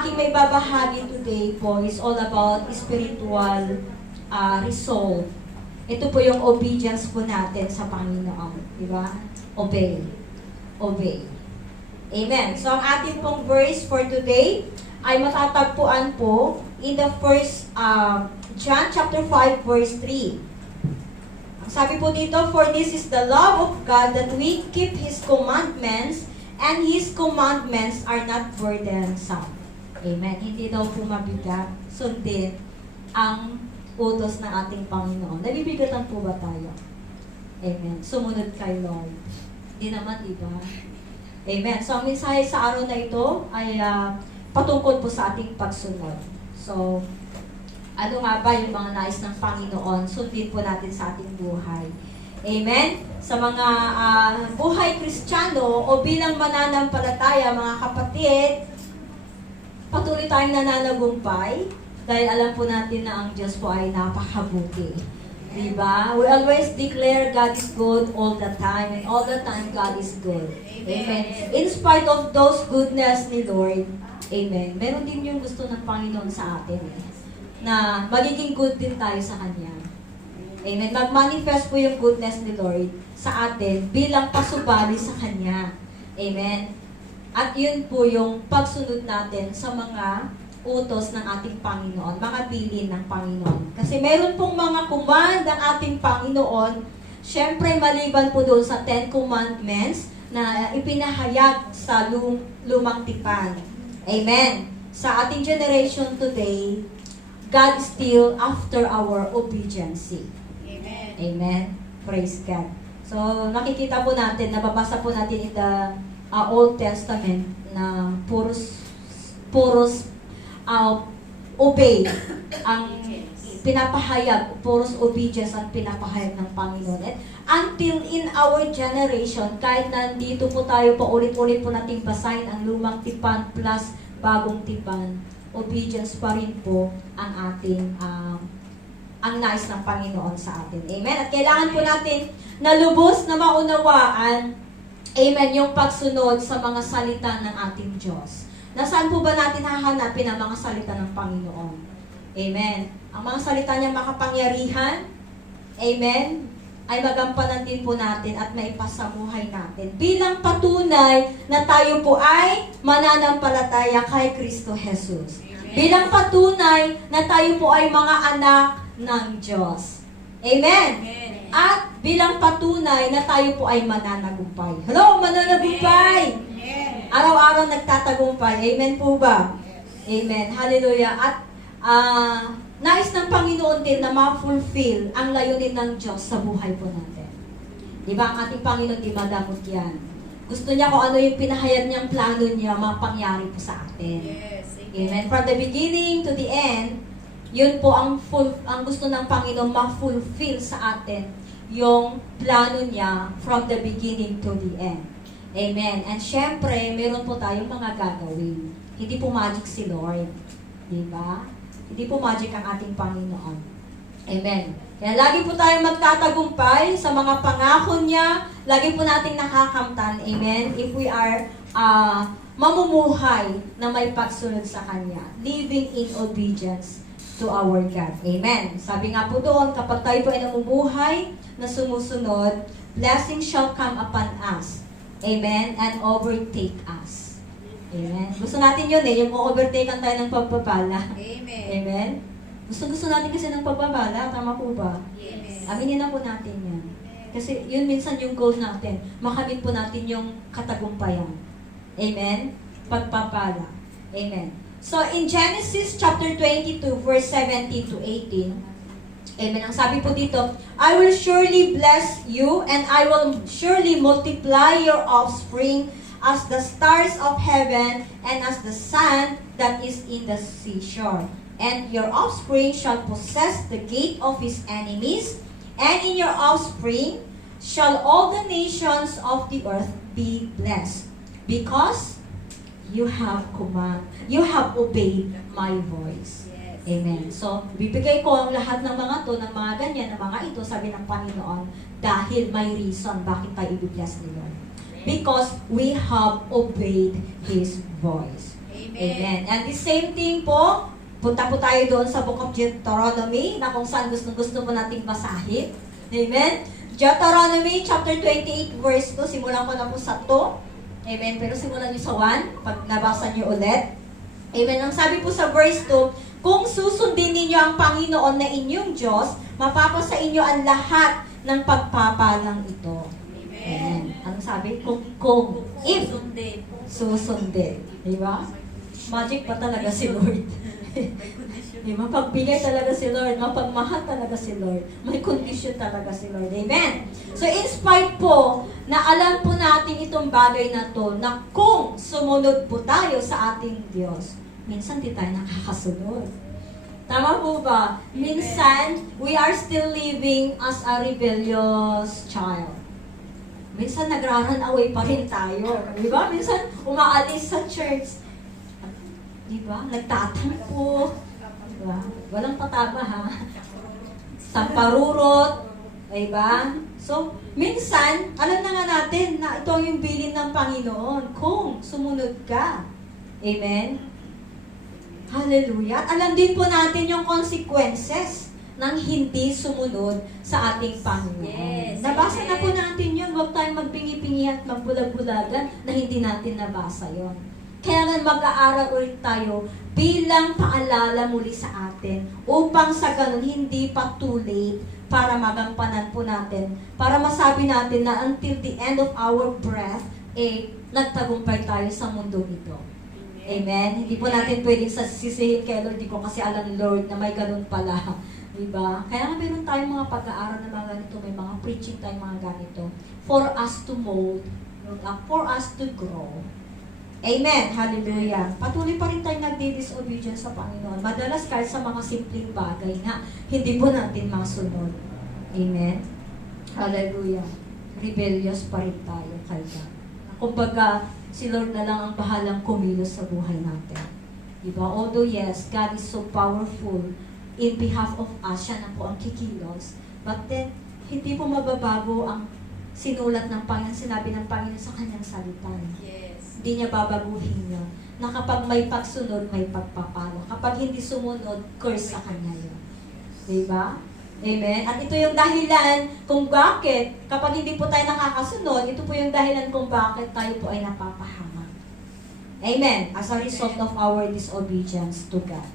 aking may babahagi today po is all about spiritual resolve. Ito po yung obedience po natin sa Panginoon. Di ba? Obey. Obey. Amen. So, ang ating pong verse for today ay matatagpuan po in the first John chapter 5 verse 3. Ang sabi po dito, "For this is the love of God, that we keep His commandments, and His commandments are not burdensome." Amen. Hindi daw po mabigat sundin ang utos ng ating Panginoon. Nabibigatan po ba tayo? Amen. Sumunod kay Lord. Hindi naman, di ba? Amen. So, ang mensahe sa araw na ito ay patungkol po sa ating pagsunod. So, ano nga ba yung mga nais ng Panginoon? Sundin po natin sa ating buhay. Amen? Sa mga buhay Kristiyano o bilang mananampalataya, mga kapatid, patuloy tayong nananagumpay dahil alam po natin na ang Diyos po ay napakabuti. Diba? We always declare God is good all the time, and all the time God is good. Amen. In spite of those goodness ni Lord, amen, meron din yung gusto ng Panginoon sa atin, na magiging good din tayo sa Kanya. Amen. Mag-manifest po yung goodness ni Lord sa atin bilang pasubali sa Kanya. Amen. At yun po yung pagsunod natin sa mga utos ng ating Panginoon, mga bilin ng Panginoon. Kasi meron pong mga command ng ating Panginoon, syempre maliban po doon sa 10 Commandments na ipinahayag sa lumang tipan. Amen. Sa ating generation today, God is still after our obedience. Amen. Amen. Praise God. So, nakikita po natin, nababasa po natin in the Old Testament na puros obey ang pinapahayag, puros obedience ang pinapahayag ng Panginoon. And until in our generation, kahit nandito po tayo, paulit-ulit po nating basahin ang lumang tipan plus bagong tipan, obedience pa rin po ang ating ang nais ng Panginoon sa atin. Amen? At kailangan po natin na lubos na maunawaan, amen, yung pagsunod sa mga salita ng ating Diyos. Nasaan po ba natin hahanapin ang mga salita ng Panginoon? Amen. Ang mga salita niya makapangyarihan, amen, ay magampanan din po natin at maipasamuhay natin bilang patunay na tayo po ay mananampalataya kay Kristo Jesus. Amen. Bilang patunay na tayo po ay mga anak ng Diyos. Amen. Amen. At bilang patunay na tayo po ay mananagumpay. Hello, mananagumpay! Amen. Araw-araw nagtatagumpay. Amen po ba? Yes. Amen. Hallelujah. At nais ng Panginoon din na ma-fulfill ang layunin ng Diyos sa buhay po natin. Diba? Ang ating Panginoon, di madamot yan. Gusto niya kung ano yung pinahayag niyang plano niya, mapangyari po sa atin. Yes. Amen. From the beginning to the end, yun po ang gusto ng Panginoon ma-fulfill sa atin yung plano niya from the beginning to the end. Amen. And syempre, meron po tayong mga gagawin. Hindi po magic si Lord. Diba? Hindi po magic ang ating Panginoon. Amen. Kaya lagi po tayong magtatagumpay sa mga pangako niya. Lagi po nating nakakamtan. Amen. If we are mamumuhay na may pagsunod sa Kanya. Living in obedience to our God. Amen. Sabi nga po doon, kapag tayo po ay namumuhay na sumusunod, blessing shall come upon us. Amen. And overtake us. Amen. Gusto natin yun yung overtakean tayo ng pagpapala. Amen. Amen. Gusto natin kasi ng pagpapala. Tama po ba? Yes. Aminin na po natin yan. Kasi yun minsan yung goal natin. Makamit po natin yung katagumpayan. Amen. Pagpapala. Amen. So, in Genesis chapter 22, verse 17 to 18, amen, ang sabi po dito, "I will surely bless you, and I will surely multiply your offspring as the stars of heaven, and as the sand that is in the seashore. And your offspring shall possess the gate of his enemies, and in your offspring shall all the nations of the earth be blessed, because you have obeyed my voice." Yes. Amen. So, bibigay ko ang lahat ng mga to, ng mga ganyan, ng mga ito, sabi ng Panginoon, dahil may reason bakit tayo i-bless ni Lord. Because we have obeyed His voice. Amen. Amen. And the same thing po, punta po tayo doon sa Book of Deuteronomy na kung saan gusto po nating basahin. Amen. Deuteronomy chapter 28 verse 2. Simulan ko na po sa 2. Amen. Pero simulan nyo sa 1 pag nabasa nyo ulit. Amen. Ang sabi po sa verse 2, kung susundin ninyo ang Panginoon na inyong Diyos, mapapasa inyo ang lahat ng pagpapalang ito. Amen. Anong sabi? Kung if susundin. Diba? Magic pa talaga si Lord. Diba? Mapagbigay talaga si Lord. Mapagmahal talaga si Lord. May condition talaga si Lord. Amen. So in spite po na alam po natin itong bagay na to, na kung sumunod po tayo sa ating Diyos, minsan di tayo nakakasunod. Tama po ba? Minsan, we are still living as a rebellious child. Minsan, nagra-run away pa rin tayo. Di ba? Minsan, umaalis sa church. Di ba? Nagtatampo. Di ba? Walang pataba, ha? Tamparurot. Di ba? So, minsan, alam na nga natin na ito yung bilin ng Panginoon kung sumunod ka. Amen? Hallelujah. At alam din po natin yung consequences ng hindi sumunod sa ating Panginoon. Yes, Nabasa amen. na po natin yun. Huwag tayong magpingi-pingi at magbulag-bulagan na hindi natin nabasa yon. Kaya nga mag-aaral ulit tayo bilang paalala muli sa atin upang sa ganun hindi pa too late para magampanan po natin, para masabi natin na until the end of our breath, nagtagumpay tayo sa mundo ito. Amen? Hindi po natin pwedeng sisihin kay Lord, di ko kasi alam Lord na may ganun pala. Diba? Kaya nga meron tayong mga pag-aaral na mga ganito, may mga preaching tayong mga ganito for us to mold, for us to grow. Amen. Hallelujah. Patuloy pa rin tayong nagdi-disobedience sa Panginoon. Madalas kahit sa mga simpleng bagay na hindi po natin masunod. Amen. Hallelujah. Rebellious pa rin tayo kay God. Kumbaga, si Lord na lang ang bahalang kumilos sa buhay natin. Diba? Although yes, God is so powerful in behalf of us, siya na po ang kikilos. But then, hindi po mababago ang sinulat ng Panginoon, sinabi ng Panginoon sa kanyang salita. Yes. Hindi niya babaguhin yun. Na kapag may pagsunod, may pagpapala. Kapag hindi sumunod, curse sa kanya yun. Diba? Amen? At ito yung dahilan kung bakit, kapag hindi po tayo nakakasunod, ito po yung dahilan kung bakit tayo po ay napapahamak. Amen? As a result of our disobedience to God.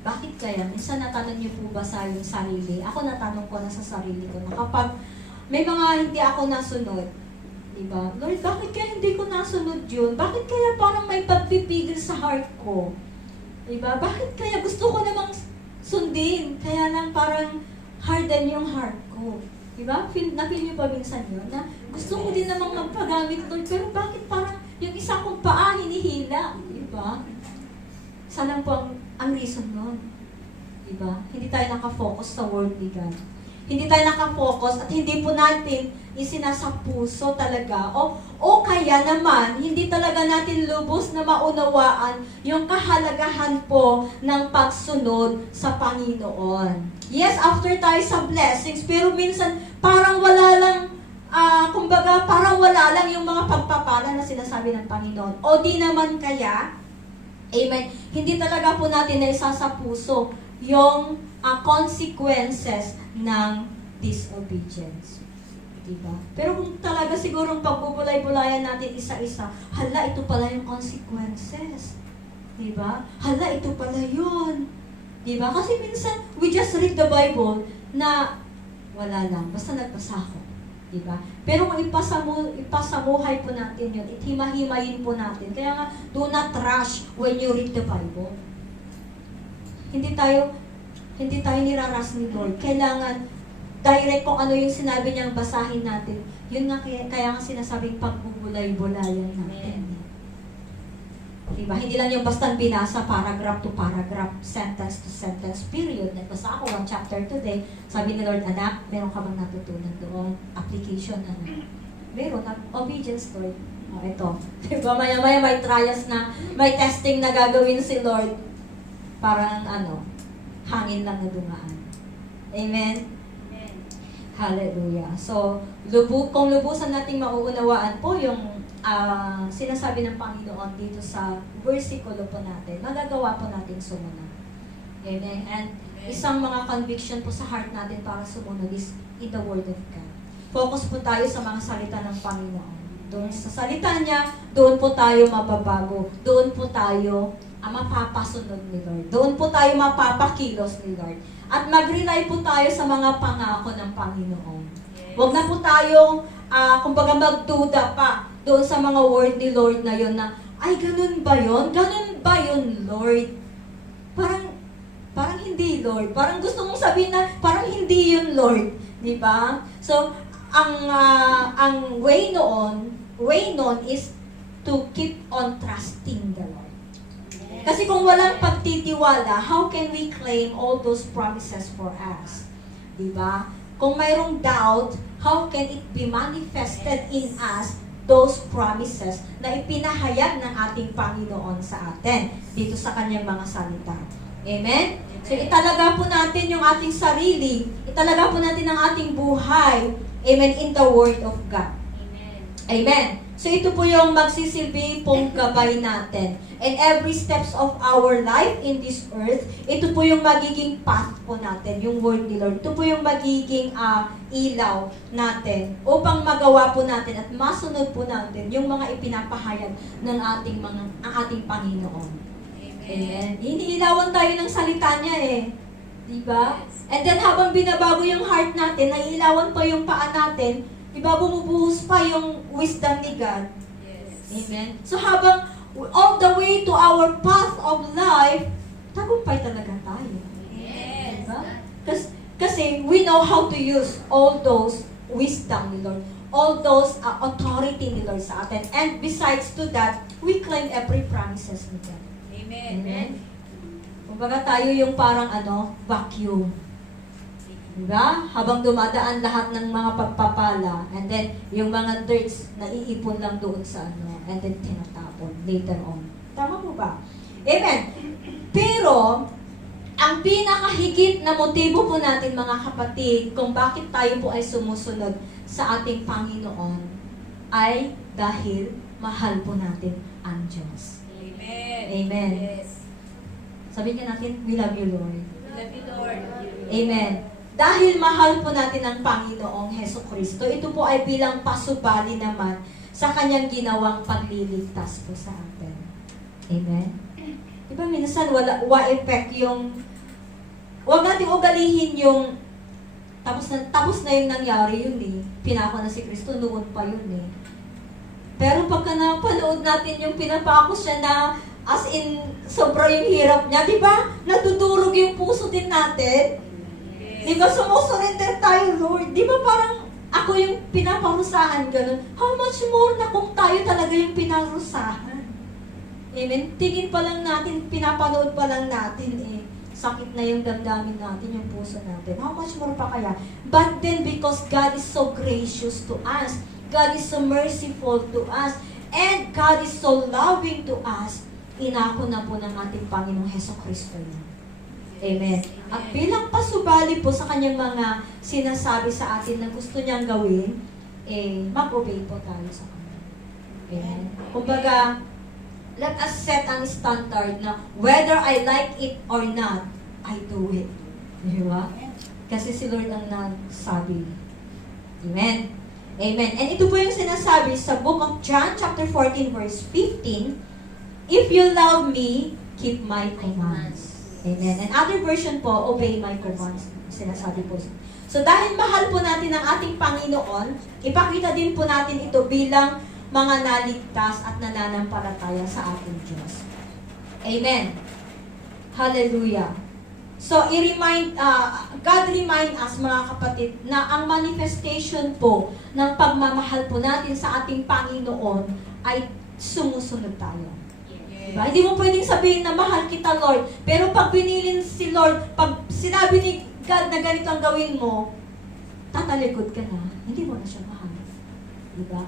Bakit kaya? Minsan natanong niyo po ba sa yung sarili? Ako natanong ko na sa sarili ko na kapag may mga hindi ako nasunod, diba? Lord, bakit kaya hindi ko nasunod yun? Bakit kaya parang may pagpipigil sa heart ko? Diba? Bakit kaya gusto ko namang sundin? Kaya lang parang harden yung heart ko. Diba? Na-feel niyo pa minsan yun? Na gusto ko din namang magpagamit, Lord, pero bakit parang yung isa kong paa hinihila? Diba? Sana po ang reason nun. Diba? Hindi tayo nakafocus sa worldly God. Hindi tayo nakafocus at hindi po natin isinasa puso talaga. O kaya naman, hindi talaga natin lubos na maunawaan yung kahalagahan po ng pagsunod sa Panginoon. Yes, after tayo sa blessings, pero minsan parang wala lang, kumbaga parang wala lang yung mga pagpapala na sinasabi ng Panginoon. O di naman kaya, amen, hindi talaga po natin na isa sa puso yung consequences ng disobedience. Diba? Pero kung talaga siguro pagbubulay-bulayan natin isa-isa, hala, ito pala yung consequences. Diba? Hala, ito pala yun. Diba? Kasi minsan, we just read the Bible na wala lang, basta nagbasa ako. Diba? Pero kung ipasamuhay po natin yun, hima-himayin po natin. Kaya nga, do not rush when you read the Bible. Hindi tayo nirarush ni Lord. Kailangan direct kung ano yung sinabi niyang basahin natin. Yun nga kaya nga sinasabing pagbubulay-bulayan natin. Diba? Hindi lang yung basta binasa paragraph to paragraph, sentence to sentence, period. Nagbasa ako one chapter today. Sabi ni Lord, anak, meron ka bang natutunan doon? Application, ano? Meron, obedience, Lord. Ito. Diba? Maya-maya may trials na, may testing na gagawin si Lord. Parang hangin lang na dumaan. Amen? Hallelujah. So, kung lubusan nating mauunawaan po yung sinasabi ng Panginoon dito sa versikulo po natin, magagawa po natin sumunod. Amen. And isang mga conviction po sa heart natin para sumunod is in the Word of God. Focus po tayo sa mga salita ng Panginoon. Doon sa salita niya, doon po tayo mababago. Doon po tayo mapapasunod ni Lord. Doon po tayo mapapakilos ni Lord. At mag-rely po tayo sa mga pangako ng Panginoon. Huwag na po tayong, kumbaga magduda pa doon sa mga word ni Lord na yun na, ay, ganun ba yun? Ganun ba yun, Lord? Parang hindi, Lord. Parang gusto mong sabihin na, parang hindi yun, Lord. Di ba? So, ang way noon is to keep on trusting the Lord. Kasi kung walang pagtitiwala, how can we claim all those promises for us? Diba? Kung mayroong doubt, how can it be manifested in us those promises na ipinahayag ng ating Panginoon sa atin dito sa kanyang mga salita? Amen? So italaga po natin yung ating sarili, italaga po natin ang ating buhay, amen, in the Word of God. Amen. Amen. So ito po yung magsisilbi pong gabay natin. And every steps of our life in this earth, ito po yung magiging path po natin, yung word ni Lord. Ito po yung magiging ilaw natin upang magawa po natin at masunod po natin yung mga ipinapahayag ng ating Panginoon. Amen. Iniilawan tayo ng salita niya eh. Diba? And then habang binabago yung heart natin, naiilawan pa yung paa natin, diba, bumubuhos pa yung wisdom ni God. Yes. Amen. So habang all the way to our path of life, tagumpay talaga tayo. Yes. Diba? Kasi we know how to use all those wisdom ni Lord, all those authority ni Lord sa atin. And besides to that, we claim every promises ni God. Amen. Amen. Kumbaga tayo yung parang vacuum. Diba? Habang dumadaan lahat ng mga pagpapala, and then yung mga dirts naiipon lang doon sa and then tinatapon later on. Tama po ba? Amen. Pero, ang pinakahigit na motibo po natin mga kapatid, kung bakit tayo po ay sumusunod sa ating Panginoon, ay dahil mahal po natin ang Diyos. Amen. Amen. Yes. Sabihin natin, we love you, Lord. We love you, Lord. Amen. Dahil mahal po natin ang Panginoong Hesukristo, ito po ay bilang pasubali naman sa kanyang ginawang pagliligtas po sa atin. Amen? Diba minsan wala effect yung, huwag natin ugalihin yung tapos na yung nangyari yun eh. Pinako na si Kristo, noon pa yun eh. Pero pagka napanood natin yung pinapako siya na as in sobra yung hirap niya, diba? Natutulog yung puso din natin. Di ba sumusurrender tayo, Lord? Di ba parang ako yung pinaparusahan, ganun? How much more na kung tayo talaga yung pinarusahan? Amen? Tingin pa lang natin, pinapanood pa lang natin eh. Sakit na yung damdamin natin, yung puso natin. How much more pa kaya? But then, because God is so gracious to us, God is so merciful to us, and God is so loving to us, inako na po ng ating Panginoong Hesukristo niya. Amen. At bilang pasubali po sa kanyang mga sinasabi sa atin na gusto niyang gawin, mag-obey po tayo sa kanya. Amen. Kumbaga, let us set an standard na whether I like it or not, I do it. Di ba? Kasi si Lord ang nagsabi. Amen. Amen. And ito po yung sinasabi sa book of John, chapter 14, verse 15, if you love me, keep my commands. Amen. And other version po, obey my commands. Sinasabi po. So dahil mahal po natin ang ating Panginoon, ipakita din po natin ito bilang mga naligtas at nananampalataya sa ating Diyos. Amen. Hallelujah. So, God remind us, mga kapatid, na ang manifestation po ng pagmamahal po natin sa ating Panginoon ay sumusunod tayo. Diba? Hindi mo pwedeng sabihin na mahal kita, Lord. Pero pag binilin si Lord, pag sinabi ni God na ganito ang gawin mo, tatalikod ka na. Hindi mo na siya mahal. Diba?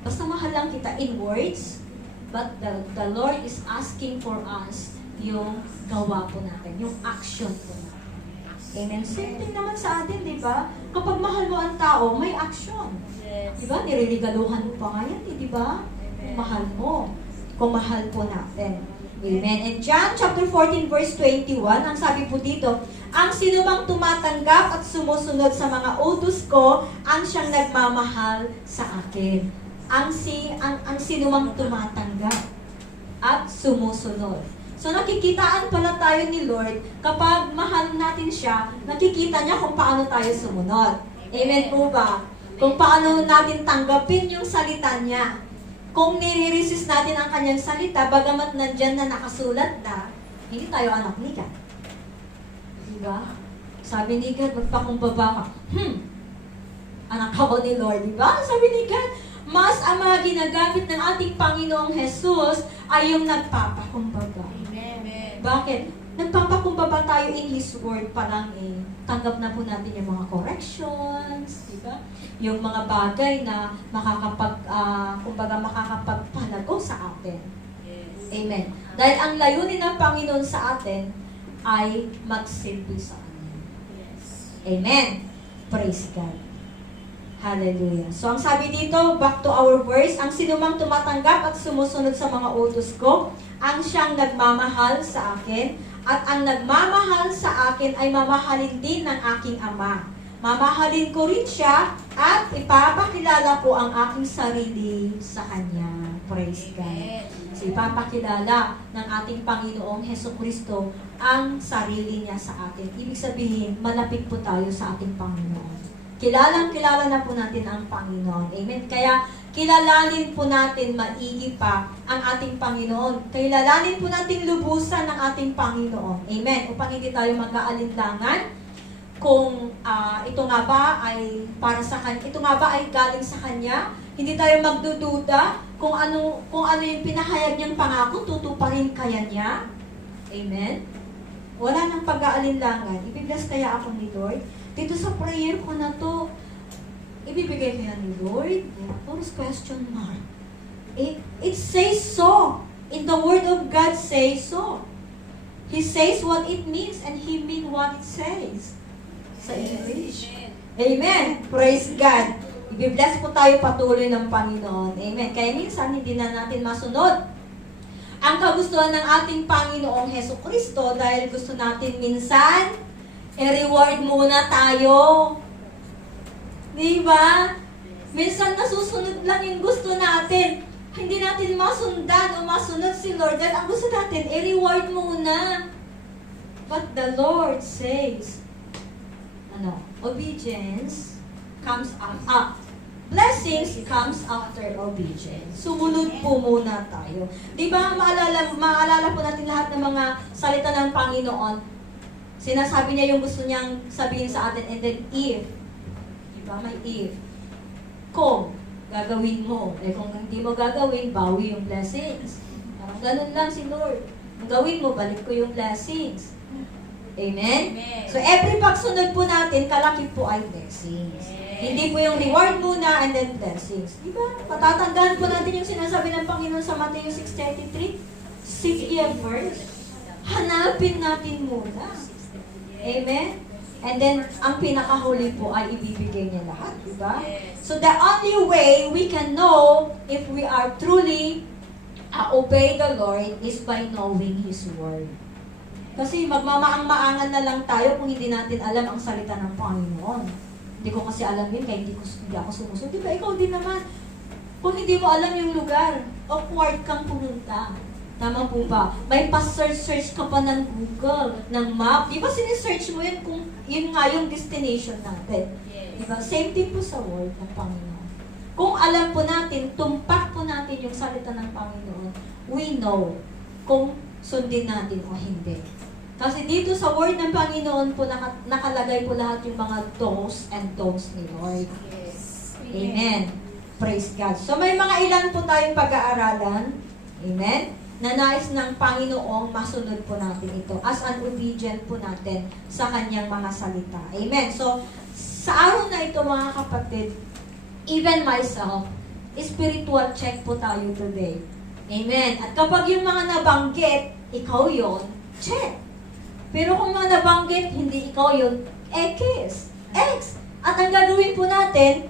Basta mahal lang kita in words, but the Lord is asking for us yung gawa po natin, yung action po natin. Amen. Same thing naman sa atin, di ba? Kapag mahal mo ang tao, may action. Di ba? Niririgaluhan mo pa nga yan, di ba? Kung mahal mo. Kung mahal po natin. Amen. And John chapter 14 verse 21, ang sabi po dito, ang sinumang tumatanggap at sumusunod sa mga utos ko, ang siyang nagmamahal sa akin. Ang sinumang tumatanggap at sumusunod. So nakikitaan pala tayo ni Lord, kapag mahal natin siya, nakikita niya kung paano tayo sumunod. Amen po ba? Kung paano natin tanggapin yung salita niya. Kung nire-resist natin ang kanyang salita, bagamat nandyan na nakasulat na, hindi tayo anak ni God. Diba? Sabi ni God, magpakumbaba ka. Anak ako ni Lord, diba? Sabi ni God, mas ang mga ginagamit ng ating Panginoong Jesus ay yung nagpapakumbaba. Amen. Bakit? Nagpapakumbaba tayo in His Word pa lang eh. Tanggap na po natin yung mga corrections, di ba? Yung mga bagay na makakapagpalago sa atin. Yes. Amen. Dahil ang layunin ng Panginoon sa atin ay magsilbi sa Kanya. Yes. Amen. Praise God. Hallelujah. So, ang sabi dito, back to our verse, ang sinumang tumatanggap at sumusunod sa mga utos ko, ang siyang nagmamahal sa akin, at ang nagmamahal sa akin ay mamahalin din ng aking Ama. Mamahalin ko rin siya, at ipapakilala ko ang aking sarili sa Kanya. Praise God. So, ipapakilala ng ating Panginoong Hesukristo ang sarili niya sa atin. Ibig sabihin, malapit po tayo sa ating Panginoon. Kilalang-kilala na po natin ang Panginoon. Amen. Kaya, kilalanin po natin maigi pa ang ating Panginoon. Kilalanin po natin lubusan ng ating Panginoon. Amen. Upang hindi tayo mag-aalinlangan kung ito nga ba ay para sa Kanya, ito nga ba ay galing sa Kanya. Hindi tayo magdududa kung ano yung pinahayag niyang pangako, tutuparin kaya niya. Amen. Wala nang pag-aalinlangan. Ibibless kaya ako ni Lord? Dito sa prayer ko na to, ibibigay kaya ni Lord? Purus question mark. It says so. In the Word of God says so. He says what it means and He means what it says. Sa English. Amen. Praise God. I-bless po tayo patuloy ng Panginoon. Amen. Kaya minsan hindi na natin masunod ang kagustuhan ng ating Panginoong Hesukristo dahil gusto natin minsan i-reward muna tayo. Di ba? Minsan nasusunod lang yung gusto natin. Hindi natin masundan o masunod si Lord dahil ang gusto natin i-reward muna. But the Lord says, obedience comes up. Blessings comes after obedience. Sumunod po muna tayo. Di ba, maalala po natin lahat ng mga salita ng Panginoon. Sinasabi niya yung gusto niyang sabihin sa atin, and then if. Di ba, may if. Kung gagawin mo. Kung hindi mo gagawin, bawi yung blessings. Parang ganun lang si Lord. Kung gawin mo, balik ko yung blessings. Amen? Amen. So, every pagsunod po natin, kalaki po ay blessings. Hindi po yung reward muna and then blessings. Di ba? Patatandaan po natin yung sinasabi ng Panginoon sa Matthew 6:33. Seek ye first. Hanapin natin muna. Amen? And then, ang pinakahuli po ay ibibigay niya lahat. Di ba? So, the only way we can know if we are truly obey the Lord is by knowing His Word. Kasi magmamaang-maangan na lang tayo kung hindi natin alam ang salita ng Panginoon. Hindi ko kasi alam yun, kaya hindi ako sumusunod. Diba, ikaw din naman. Kung hindi mo alam yung lugar, awkward kang pumunta. Tama po ba? May pa-search ka pa ng Google, ng map. Di ba sinesearch mo yun kung yun nga yung destination natin? Yes. Diba? Same thing po sa word ng Panginoon. Kung alam po natin, tumpak po natin yung salita ng Panginoon, we know kung sundin natin o hindi. Kasi dito sa word ng Panginoon po nakalagay po lahat yung mga do's and don'ts ni Lord. Yes. Amen. Praise God. So may mga ilan po tayong pag-aaralan. Amen. Na nais ng Panginoong masunod po natin ito as an obedient po natin sa kanyang mga salita. Amen. So sa araw na ito mga kapatid, even myself, spiritual check po tayo today. Amen. At kapag yung mga nabanggit, ikaw yon, check. Pero kung mga nabanggit, hindi ikaw yun, X. At ang gagawin po natin,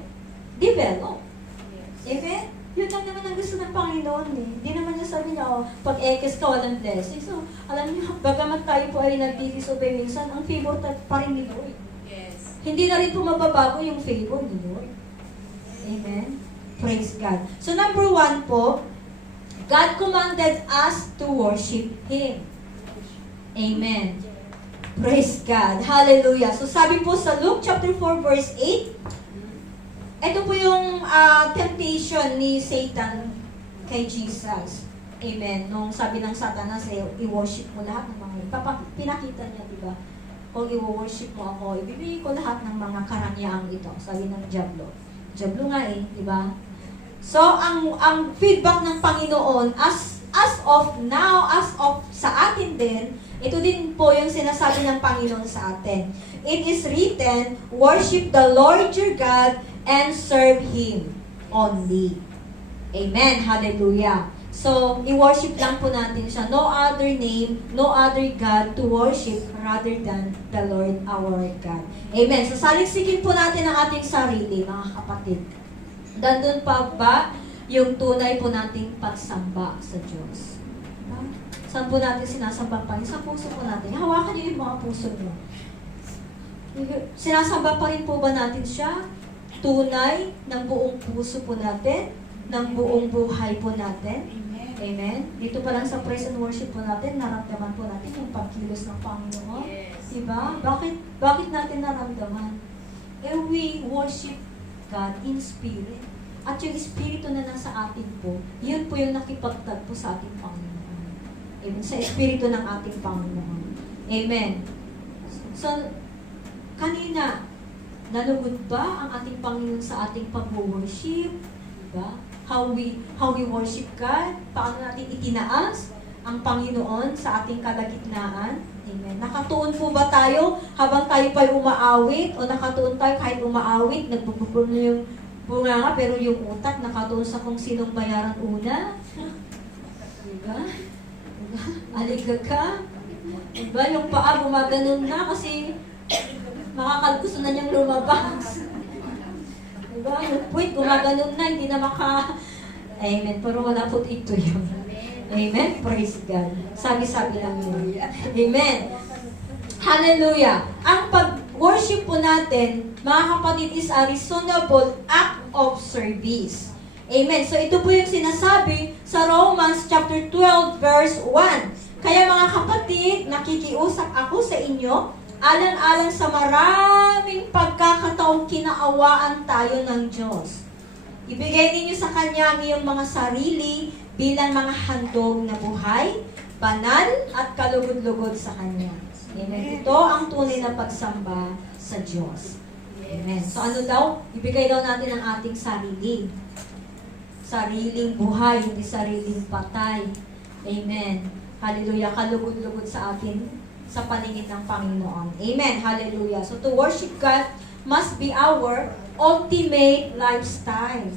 develop. Amen? Yun lang naman ang gusto ng Panginoon eh. Hindi naman niya sabi niya, pag X ka, walang blessing. So, alam niyo, bagamat tayo po ay nagdi-disobey minsan, ang favor pa rin ni Lord. Yes. Hindi na rin po mababago yung favor ni Lord. Amen? Praise God. So, number 1 po, God commanded us to worship Him. Amen. Praise God. Hallelujah. So, sabi po sa Luke chapter 4 verse 8, ito po yung temptation ni Satan kay Jesus. Amen. Nung sabi ng Satanas, i-worship mo lahat ng mga pinakita niya, di ba? Kung i-worship mo ako, ibibigay ko lahat ng mga karangyaan ito. Sabi ng Diablo. Diablo nga di ba? So, ang feedback ng Panginoon, as of now, as of sa atin din, ito din po yung sinasabi ng Panginoon sa atin. It is written, worship the Lord your God and serve Him only. Amen. Hallelujah. So, i-worship lang po natin siya. No other name, no other God to worship rather than the Lord our God. Amen. So, saliksikin po natin ang ating sarili, mga kapatid. Nandun pa ba yung tunay po nating pagsamba sa Diyos? Saan po natin sinasamba pa? Sa puso po natin. Hawakan niyo yung mga puso niyo. Sinasamba pa rin po ba natin siya? Tunay ng buong puso po natin? Ng buong buhay po natin? Amen. Amen? Dito pa lang sa praise and worship po natin, naramdaman po natin yung pagkilos ng Panginoon. Yes. Diba? Bakit natin naramdaman? We worship God in spirit. At yung espiritu na nasa atin po, yun po yung nakipagtagpo sa ating Panginoon. Amen. Sa espiritu ng ating Panginoon. Amen. So, kanina, nalugod ba ang ating Panginoon sa ating pag-worship? Diba? How we worship God? Paano natin itinaas ang Panginoon sa ating kalagitnaan? Amen. Nakatuon po ba tayo habang tayo pa'y umaawit? O nakatuon tayo kahit umaawit, nagbububuno yung bunga nga, pero yung utak nakatuon sa kung sinong bayaran una? Diba? Aliga ka? Diba? Yung paa gumaganon na kasi gusto na niyang lumabas. Diba? Yung puwit, gumaganon na, hindi na Amen. Pero wala po ito yun. Amen. Praise God. Sabi-sabi lang yun. Amen. Hallelujah. Ang pag-worship po natin, mga kapatid, is a reasonable act of service. Amen. So ito po yung sinasabi sa Romans chapter 12 verse 1. Kaya mga kapatid, nakikiusap ako sa inyo, alang-alang sa maraming pagkakataong kinaawaan tayo ng Diyos. Ibigay ninyo sa Kanya ang iyong mga sarili bilang mga handog na buhay, banal at kalugod-lugod sa Kanya. Amen. Ito ang tunay na pagsamba sa Diyos. Amen. So ano daw? Ibigay daw natin ang ating sarili. Sariling buhay, hindi sariling patay. Amen. Hallelujah. Kalugod-lugod sa atin sa paningin ng Panginoon. Amen. Hallelujah. So to worship God must be our ultimate lifestyle.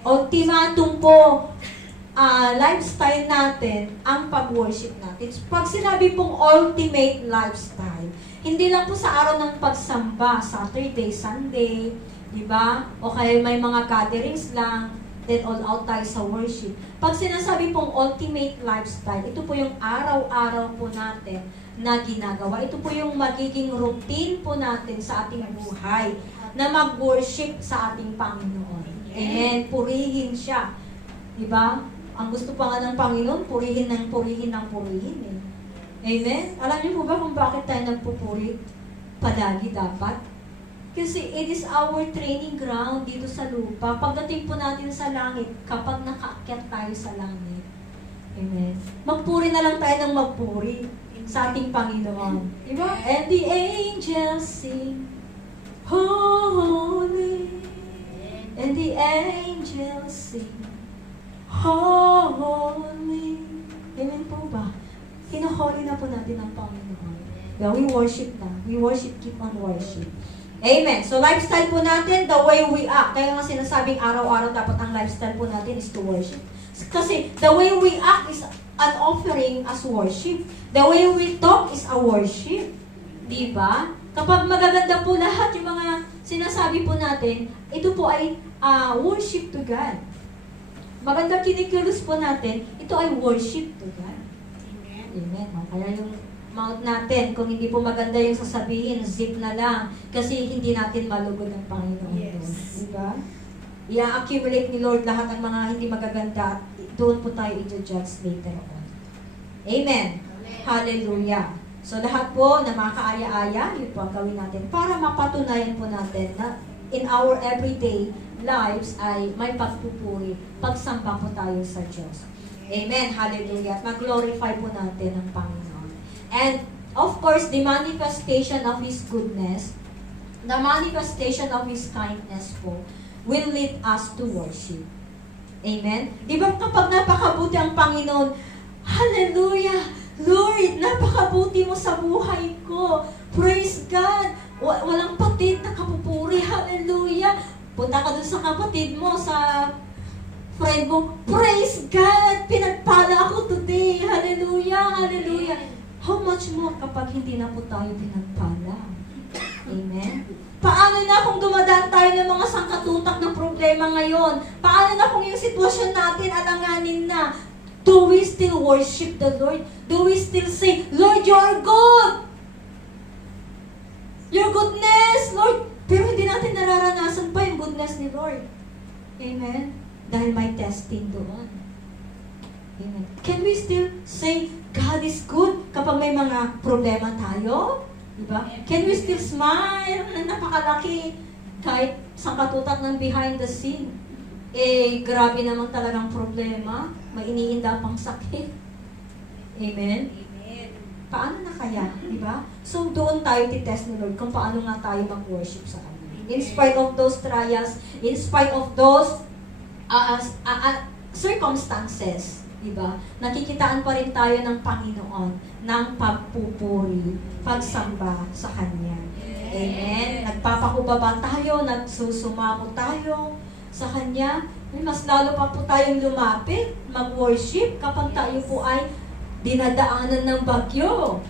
Ultimatum po, lifestyle natin ang pag-worship natin. Pag sinabi pong ultimate lifestyle, hindi lang po sa araw ng pagsamba, Saturday, Sunday, di ba? O kaya may mga gatherings lang, then all out tayo sa worship. Pag sinasabi pong ultimate lifestyle, ito po yung araw-araw po natin na ginagawa. Ito po yung magiging routine po natin sa ating buhay na mag-worship sa ating Panginoon. Amen. Purihin siya. Diba? Ang gusto pa nga ng Panginoon, purihin ng purihin ng purihin. Amen? Alam niyo po ba kung bakit tayo nagpupuri? Palagi dapat. Kasi it is our training ground dito sa lupa. Pagdating po natin sa langit, kapag nakaakyat tayo sa langit. Amen? Magpuri na lang tayo ng magpuri sa ating Panginoon. Diba? And the angels sing, holy. And the angels sing, holy. Amen po ba? Kino-holy na po natin ang Panginoon. Yeah, we worship na. We worship, keep on worship. Amen. So, lifestyle po natin, the way we act. Kaya nga sinasabing araw-araw dapat ang lifestyle po natin is to worship. Kasi the way we act is an offering as worship. The way we talk is a worship. Di ba? Kapag magaganda po lahat yung mga sinasabi po natin, ito po ay worship to God. Maganda kinikilos po natin, ito ay worship to God. Amen. Kaya yung mouth natin, kung hindi po maganda yung sasabihin, zip na lang. Kasi hindi natin malugod ng Panginoon. Yes. Diba? I-accumulate ni Lord lahat ng mga hindi magaganda at doon po tayo i-judge later on. Amen. Hallelujah. So lahat po na makaaya-aya, yun po ang gawin natin para mapatunayan po natin na in our everyday lives ay may pagpupuri, pagsamba po tayo sa Diyos. Amen. Hallelujah. At mag-glorify po natin ang Panginoon. And, of course, the manifestation of His goodness, the manifestation of His kindness po, will lead us to worship. Amen? Di ba kapag napakabuti ang Panginoon, hallelujah! Lord, napakabuti mo sa buhay ko. Praise God! Walang patid na kapupuri. Hallelujah! Punta ka dun sa kapatid mo, sa friend mo, praise God! Pinagpala ako today. Hallelujah! Hallelujah! How much more kapag hindi na po tayo pinagpala? Amen? Paano na kung dumadaan tayo ng mga sangkatutak ng problema ngayon? Paano na kung yung sitwasyon natin alanganin na? Do we still worship the Lord? Do we still say, Lord, you are good! Your goodness, Lord! Pero hindi natin nararanasan pa yung goodness ni Lord. Amen? Dahil may testing doon. Amen. Can we still say, God is good kapag may mga problema tayo? Diba? Can we still smile na napakalaki kahit sa katutak ng behind the scene? Grabe naman talagang problema. May iniinda pang sakit. Amen? Amen. Paano na kaya? Diba? So, doon tayo titest ni Lord kung paano nga tayo mag-worship sa Kanya. In spite of those trials, in spite of those circumstances, diba? Nakikitaan pa rin tayo ng Panginoon ng pagpupuri, pagsamba sa Kanya. Amen? Nagpapakubaba tayo, nagsusumamo tayo sa Kanya. Mas lalo pa po tayong lumapit, mag-worship kapag tayo po ay dinadaanan ng bagyo.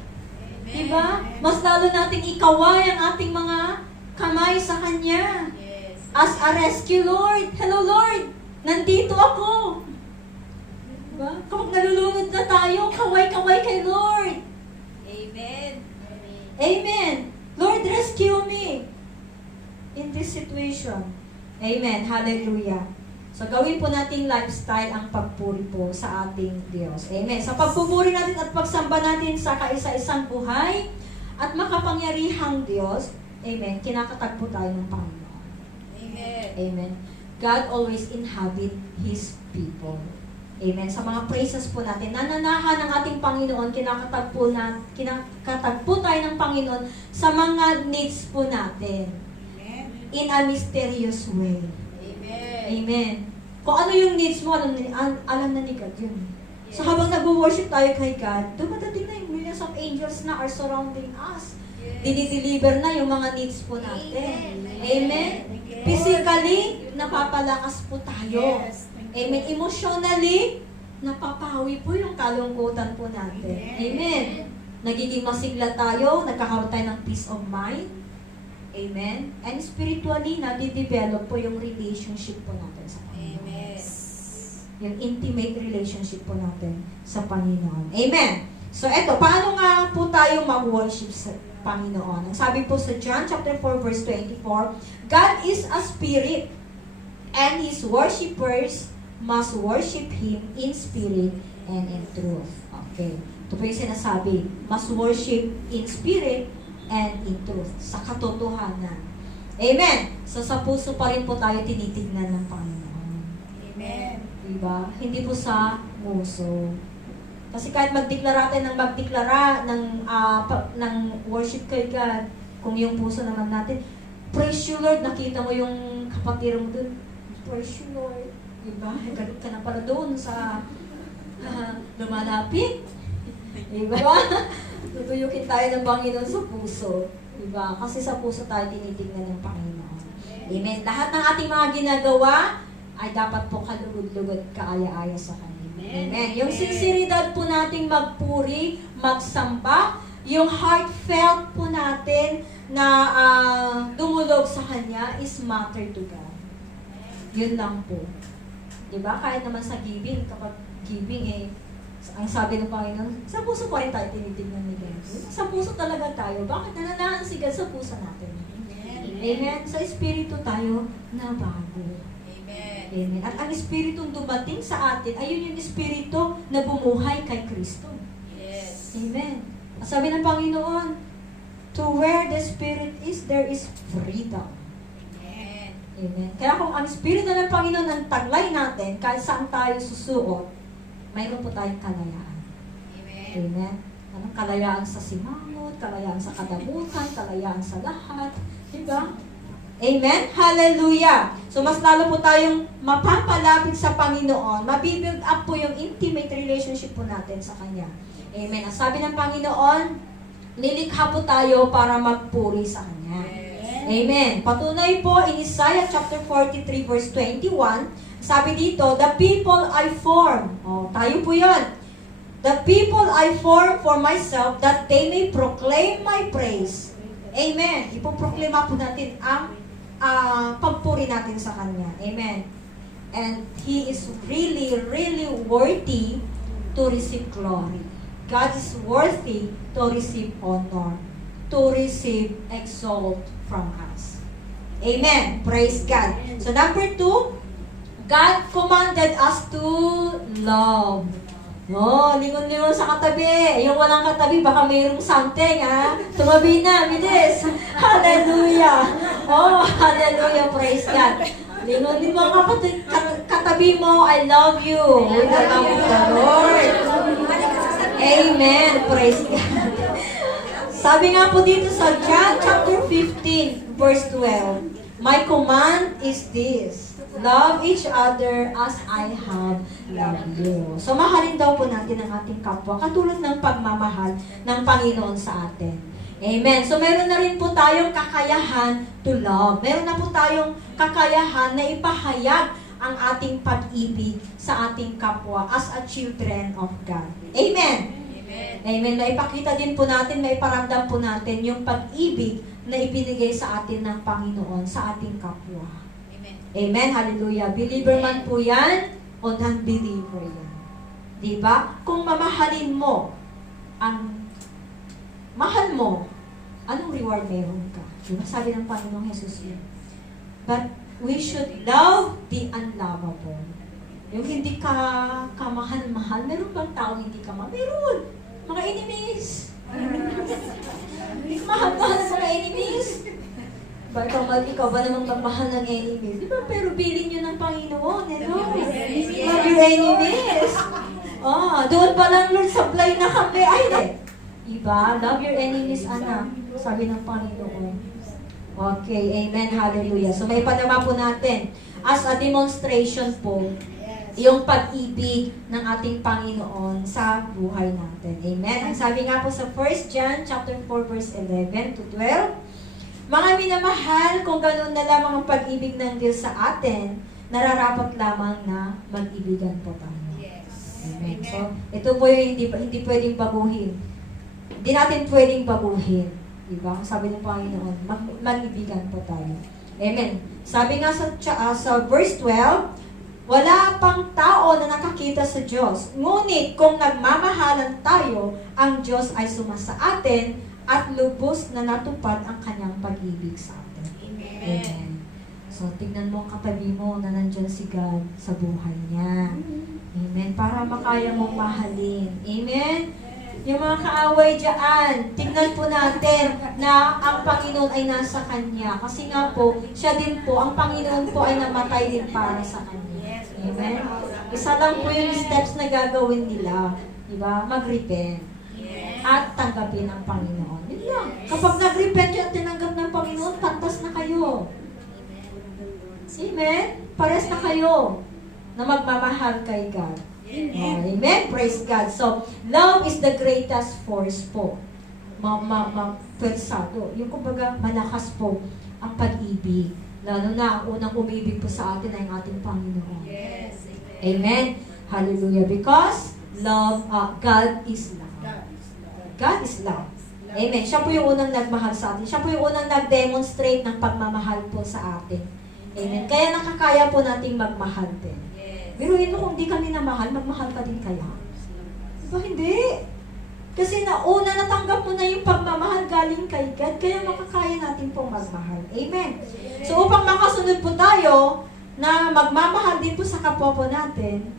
Diba? Mas lalo nating ikaway ang ating mga kamay sa Kanya. As a rescue, Lord. Hello, Lord. Nandito ako. Diba? Kapag nalulunod na tayo, kaway-kaway kay Lord. Amen. Amen. Lord, rescue me in this situation. Amen. Hallelujah. So, gawin po nating lifestyle ang pagpuri po sa ating Diyos. Amen. Sa pagpupuri natin at pagsamba natin sa kaisa-isang buhay at makapangyarihang Diyos, amen, kinakatag po tayo ng Panginoon. Amen. Amen. God always inhabit His people. Amen. Sa mga praises po natin, nananahan ng ating Panginoon, kinakatag po tayo ng Panginoon sa mga needs po natin. Amen. In a mysterious way. Amen. Amen. Kung ano yung needs mo, alam na ni God yun. So habang nag-worship tayo kay God, dumadating na yung millions of angels na are surrounding us. Dinideliver na yung mga needs po natin. Amen. Physically, napapalakas po tayo. Amen. Emotionally, napapawi po yung kalungkutan po natin. Amen. Nagiging masigla tayo, nagkakaroon tayo ng peace of mind. Amen. And spiritually, nadidevelop po yung relationship po natin sa Panginoon. Amen. Yung intimate relationship po natin sa Panginoon. Amen. So, eto, paano nga po tayo mag-worship sa Panginoon? Ang sabi po sa John chapter 4, verse 24, God is a spirit, and His worshipers must worship Him in spirit and in truth. Okay. Ito po yung sinasabi, must worship in spirit and in truth. Sa katotohanan. Amen. So sa puso pa rin po tayo tinitignan ng Panginoon. Amen. Diba? Hindi po sa puso. Kasi kahit magdeklara tayo ng magdeklara ng worship kay God, kung yung puso naman natin, praise you Lord, nakita mo yung kapatid mo dun, praise you Lord. Diba? Galit ka na pala doon sa lumalapit. Diba? Tutuyukin tayo ng Panginoon sa puso. Diba? Kasi sa puso tayo tinitingnan ng Panginoon. Amen. Lahat ng ating mga ginagawa ay dapat po kalugod-lugod, kaaya-aya sa Kanya. Amen. Yung sinseridad po nating magpuri, magsamba, yung heartfelt po natin na dumulog sa Kanya is matter to God. Yun lang po. Diba? Kahit naman sa giving, kapag giving ang sabi ng Panginoon, sa puso pa rin tayo tinitignan ni God. Sa puso talaga tayo. Bakit nananahan si God sa puso natin? Amen. Sa Espiritu tayo nabago. Amen. At ang Espiritong dumating sa atin, ayun yung Espiritu na bumuhay kay Kristo. Yes. Amen. At sabi ng Panginoon, to where the Spirit is, there is freedom. Amen. Amen. Kaya kung ang Espiritu ng Panginoon ang taglay natin, kahit saan tayo susuot, mayroon po tayong kalayaan. Amen. Amen. Anong kalayaan sa simangot, kalayaan sa kadamutan, kalayaan sa lahat. Diba? Amen? Hallelujah! So, mas lalo po tayong mapapalapit sa Panginoon. Mabibuild up po yung intimate relationship po natin sa Kanya. Amen. Ang sabi ng Panginoon, nilikha po tayo para magpuri sa Kanya. Amen. Patunay po in Isaiah chapter 43 verse 21, sabi dito, the people I form. Tayo po yan. The people I form for myself that they may proclaim my praise. Amen. Ipoproklima po natin ang pagpuri natin sa Kanya. Amen. And He is really, really worthy to receive glory. God is worthy to receive honor, to receive exalt from us. Amen. Praise God. So number 2, God commanded us to love. Lingon-lingon sa katabi. Yung walang katabi, baka mayroong something, ha? Tumabi na, bilis. Hallelujah. Hallelujah. Praise God. Lingon-lingon katabi mo, I love you. With the love of the Lord. Amen. Praise God. Sabi nga po dito sa John chapter 15, verse 12, my command is this, love each other as I have loved you. So, mahalin daw po natin ang ating kapwa, katulad ng pagmamahal ng Panginoon sa atin. Amen. So, meron na rin po tayong kakayahan to love. Meron na po tayong kakayahan na ipahayag ang ating pag-ibig sa ating kapwa as a children of God. Amen. Amen. Maipakita din po natin, maiparamdam po natin yung pag-ibig na ibinigay sa atin ng Panginoon sa ating kapwa. Amen. Hallelujah. Believer man po yan o non-believer yan. Diba? Kung mamahalin mo, mahal mo, anong reward meron ka? Diba? Sabi ng Panginoong Jesus yun. But we should love the unlovable. Yung hindi ka kamahal-mahal, meron bang tao hindi ka mahal? Meron. Mga enemies. Mahal-mahal ng mga enemies. Ikaw ba namang magmahal ng enemies? Di ba? Pero bilin nyo ng Panginoon. Love your enemies. Doon pa lang, Lord, supply na kami. Diba? Love your enemies, anak. Sabi ng Panginoon. Okay, amen, hallelujah. So may panama po natin. As a demonstration po, yung pag-ibig ng ating Panginoon sa buhay natin. Amen. Ang sabi nga po sa 1 John chapter 4 verse 11 to 12, mga minamahal, kung ganoon na lamang ang pag-ibig ng Diyos sa atin, nararapat lamang na mag-ibigan po tayo. Amen. So, ito po yung hindi pwedeng baguhin. Hindi natin pwedeng baguhin. Diba? Sabi ng Panginoon, mag-ibigan po tayo. Amen. Sabi nga sa verse 12, wala pang tao na nakakita sa Diyos. Ngunit kung nagmamahalan tayo, ang Diyos ay sumasa atin at lubos na natupad ang kanyang pag-ibig sa atin. Amen. Amen. So, tignan mo ang katabi mo na nandyan si God sa buhay niya. Amen. Para makaya mong mahalin. Amen. Yung mga kaaway dyan, tignan po natin na ang Panginoon ay nasa Kanya. Kasi nga po, siya din po, ang Panginoon po ay namatay din para sa Kanya. Amen? Isa lang po yung steps na gagawin nila. Diba? Mag-repent. At tanggapin ang Panginoon. Yun lang. Kapag nag-repent at tinanggap ng Panginoon, pantas na kayo. Amen? Pares na kayo na magmamahal kay God. Amen? Praise God. So, love is the greatest force po. Persado. Yung kumbaga, malakas po ang pag-ibig. Lalo na, ang unang umibig po sa atin ay ang ating Panginoon. Yes. Amen? Hallelujah. Because love, God is love. God is love. Amen. Siya po yung unang nagmahal sa atin. Siya po yung unang nag-demonstrate ng pagmamahal po sa atin. Amen. Kaya nakakaya po nating magmahal din. Biruin mo kung di kami namahal, magmahal ka din kaya? Diba hindi? Kasi nauna natanggap mo na yung pagmamahal galing kay God, kaya makakaya natin pong magmahal. Amen. So upang makasunod po tayo na magmamahal din po sa kapwa po natin,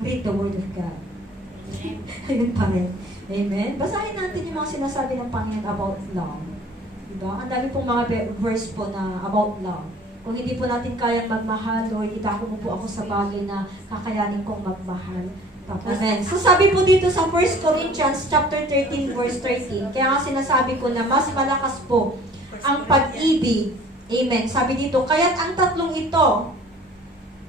read the Word of God. Ayun pa rin. Amen. Basahin natin yung mga sinasabi ng Panginoon about love. Diba? Ang dami pong mga verse po na about love. Kung hindi po natin kayang magmahal, Lord, itako mo po ako sa bagay na kakayanin kong magmahal. Amen. So sabi po dito sa 1 Corinthians chapter 13 verse 13, kaya nga sinasabi ko na mas malakas po ang pag-ibig. Amen. Sabi dito, kaya't ang tatlong ito,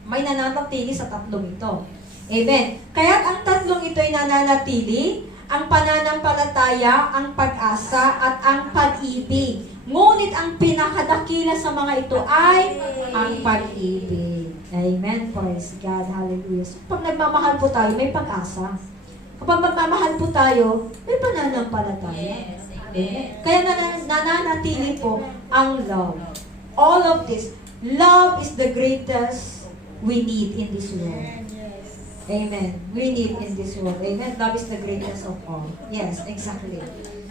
may nananatili sa tatlong ito. Amen. Kaya't ang tatlong ito ay nananatili, ang pananampalataya, ang pag-asa, at ang pag-ibig. Ngunit ang pinakadakila sa mga ito ay ang pag-ibig. Amen. Praise God. Hallelujah. So, pag nagmamahal po tayo, may pag-asa. Kapag magmamahal po tayo, may pananampalataya. Amen. Kaya nananatili po ang love. All of this. Love is the greatest we need in this world. Amen. We need in this world. Amen. Love is the greatest of all. Yes, exactly.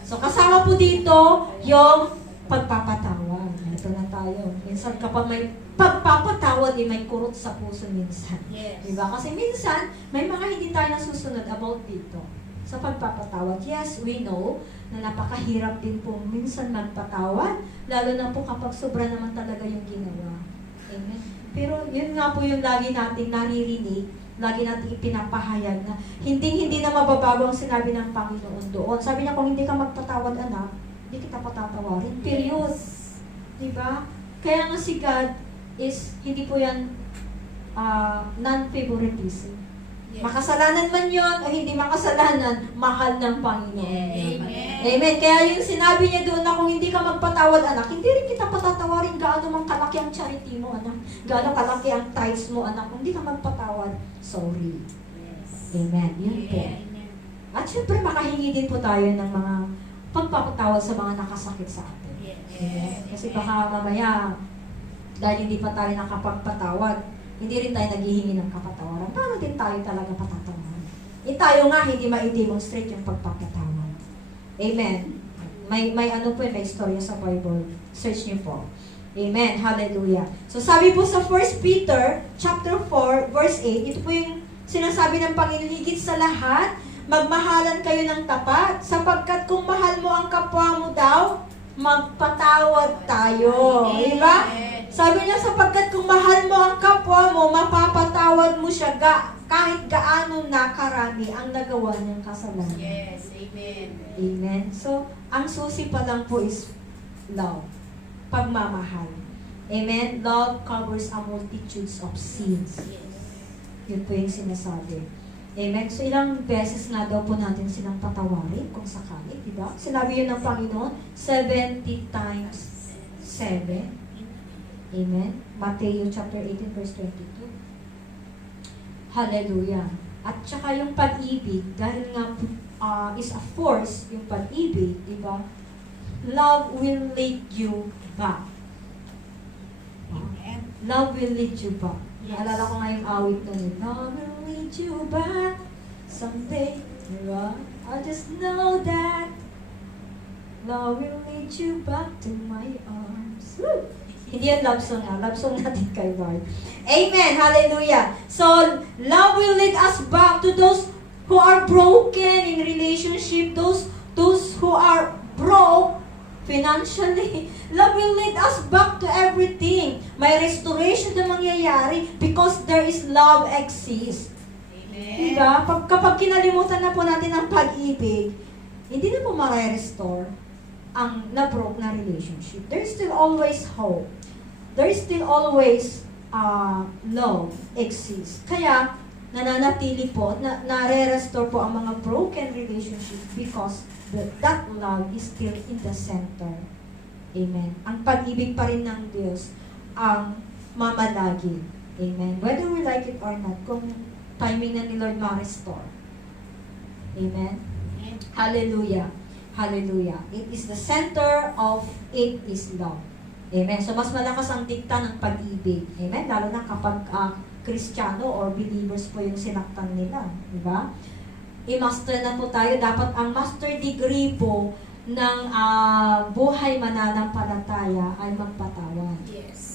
So, kasama po dito yung pagpapatawad. Ito na tayo. Minsan kapag may pagpapatawad, may kurot sa puso minsan. Yes. Diba? Kasi minsan, may mga hindi tayo nasusunod about dito. Sa pagpapatawad. Yes, we know na napakahirap din po minsan magpatawad. Lalo na po kapag sobra naman talaga yung ginawa. Amen. Pero yun nga po yung lagi nating naririnig, lagi natin ipinapahayag na hindi na mababago ang sinabi ng Panginoon doon. Sabi niya, kung hindi ka magpatawad, anak, hindi kita patatawarin. Period. Diba? Kaya nga si God is, hindi po yan non-favoritism. Yes. Makasalanan man yon o hindi makasalanan, mahal ng Panginoon. Yes. Amen. Amen. Kaya yung sinabi niya doon na kung hindi ka magpatawad, anak, hindi rin kita patatawarin gaano mang kalaki ang charity mo, anak. Gaano kalaki ang tithes mo, anak. Kung hindi ka magpatawad, sorry. Yes. Amen. Yun po. Amen. At syempre, makahingi din po tayo ng mga pagpapatawad sa mga nakasakit sa atin. Amen. Kasi baka mamaya, dahil hindi pa tayo nakapagpatawad, hindi rin tayo naghihingi ng kapatawaran. Paano din tayo talaga patatawaran? Tayo nga hindi ma-demonstrate yung pagpapatawad. Amen. May ano po, may istorya sa Bible. Search niyo po. Amen. Hallelujah. So sabi po sa 1 Peter chapter 4 verse 8, ito po yung sinasabi ng Panginoon, higit sa lahat, magmahalan kayo ng tapat, sapagkat kung mahal mo ang kapwa mo daw, magpatawad tayo. Diba? Sabi niya, sapagkat kung mahal mo ang kapwa mo, mapapatawad mo siya kahit gaano na karami ang nagawa niyang kasalanan. Yes. Amen. Amen. So, ang susi pa lang po is love. Pagmamahal. Amen. Love covers a multitudes of sins. Yes. Yun po yung sinasabi. Amen. So, ilang beses nga daw po natin silang patawarin kung sakali, di ba? Sinabi yun ng Panginoon, 70 times 7. Amen. Matthew chapter 18 verse 22. Hallelujah. At saka yung pag-ibig, dahil nga is a force, yung pag-ibig, di ba? Love will lead you back. Amen. Love will lead you back. Yes. Alala ko nga yung awit nun. Love will lead you back someday. Diba? I just know that love will lead you back to my arms. Woo! Hindi yan love song ha. Love song natin kay Lord. Amen. Hallelujah. So, love will lead us back to those who are broken in relationship, those who are broke financially. Love will lead us back to everything. May restoration na mangyayari because there is love exists. Amen. Diba? Kapag kinalimutan na po natin ang pag-ibig, hindi na po ma-restore ang na-broke na relationship. There is still always hope. There is still always love exists. Kaya, nananatili po, nare-restore po ang mga broken relationship because that love is still in the center. Amen. Ang pag-ibig pa rin ng Diyos ang mamalagi. Amen. Whether we like it or not, kung timing na ni Lord ma-restore. Amen. Amen. Hallelujah. Hallelujah. It is the center of it is love. Amen. So, mas malakas ang dikta ng pag-ibig. Amen. Lalo na kapag Kristiyano or believers po yung sinaktan nila. Diba? I-master na po tayo. Dapat ang master degree po ng buhay mananampalataya ay magpatawad. Yes.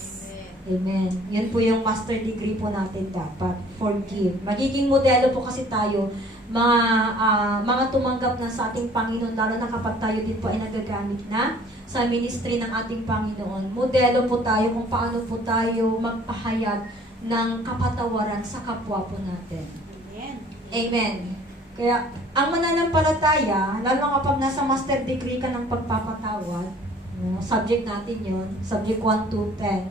Amen. Yan po yung master degree po natin dapat. Forgive. Magiging modelo po kasi tayo mga tumanggap na sa ating Panginoon, lalo na kapag tayo din po ay nagagamit na sa ministry ng ating Panginoon. Modelo po tayo kung paano po tayo magpahayag ng kapatawaran sa kapwa po natin. Amen. Amen. Kaya, ang mananampalataya, lalo na kapag nasa master degree ka ng pagpapatawad, subject natin yun, subject 1 to 10,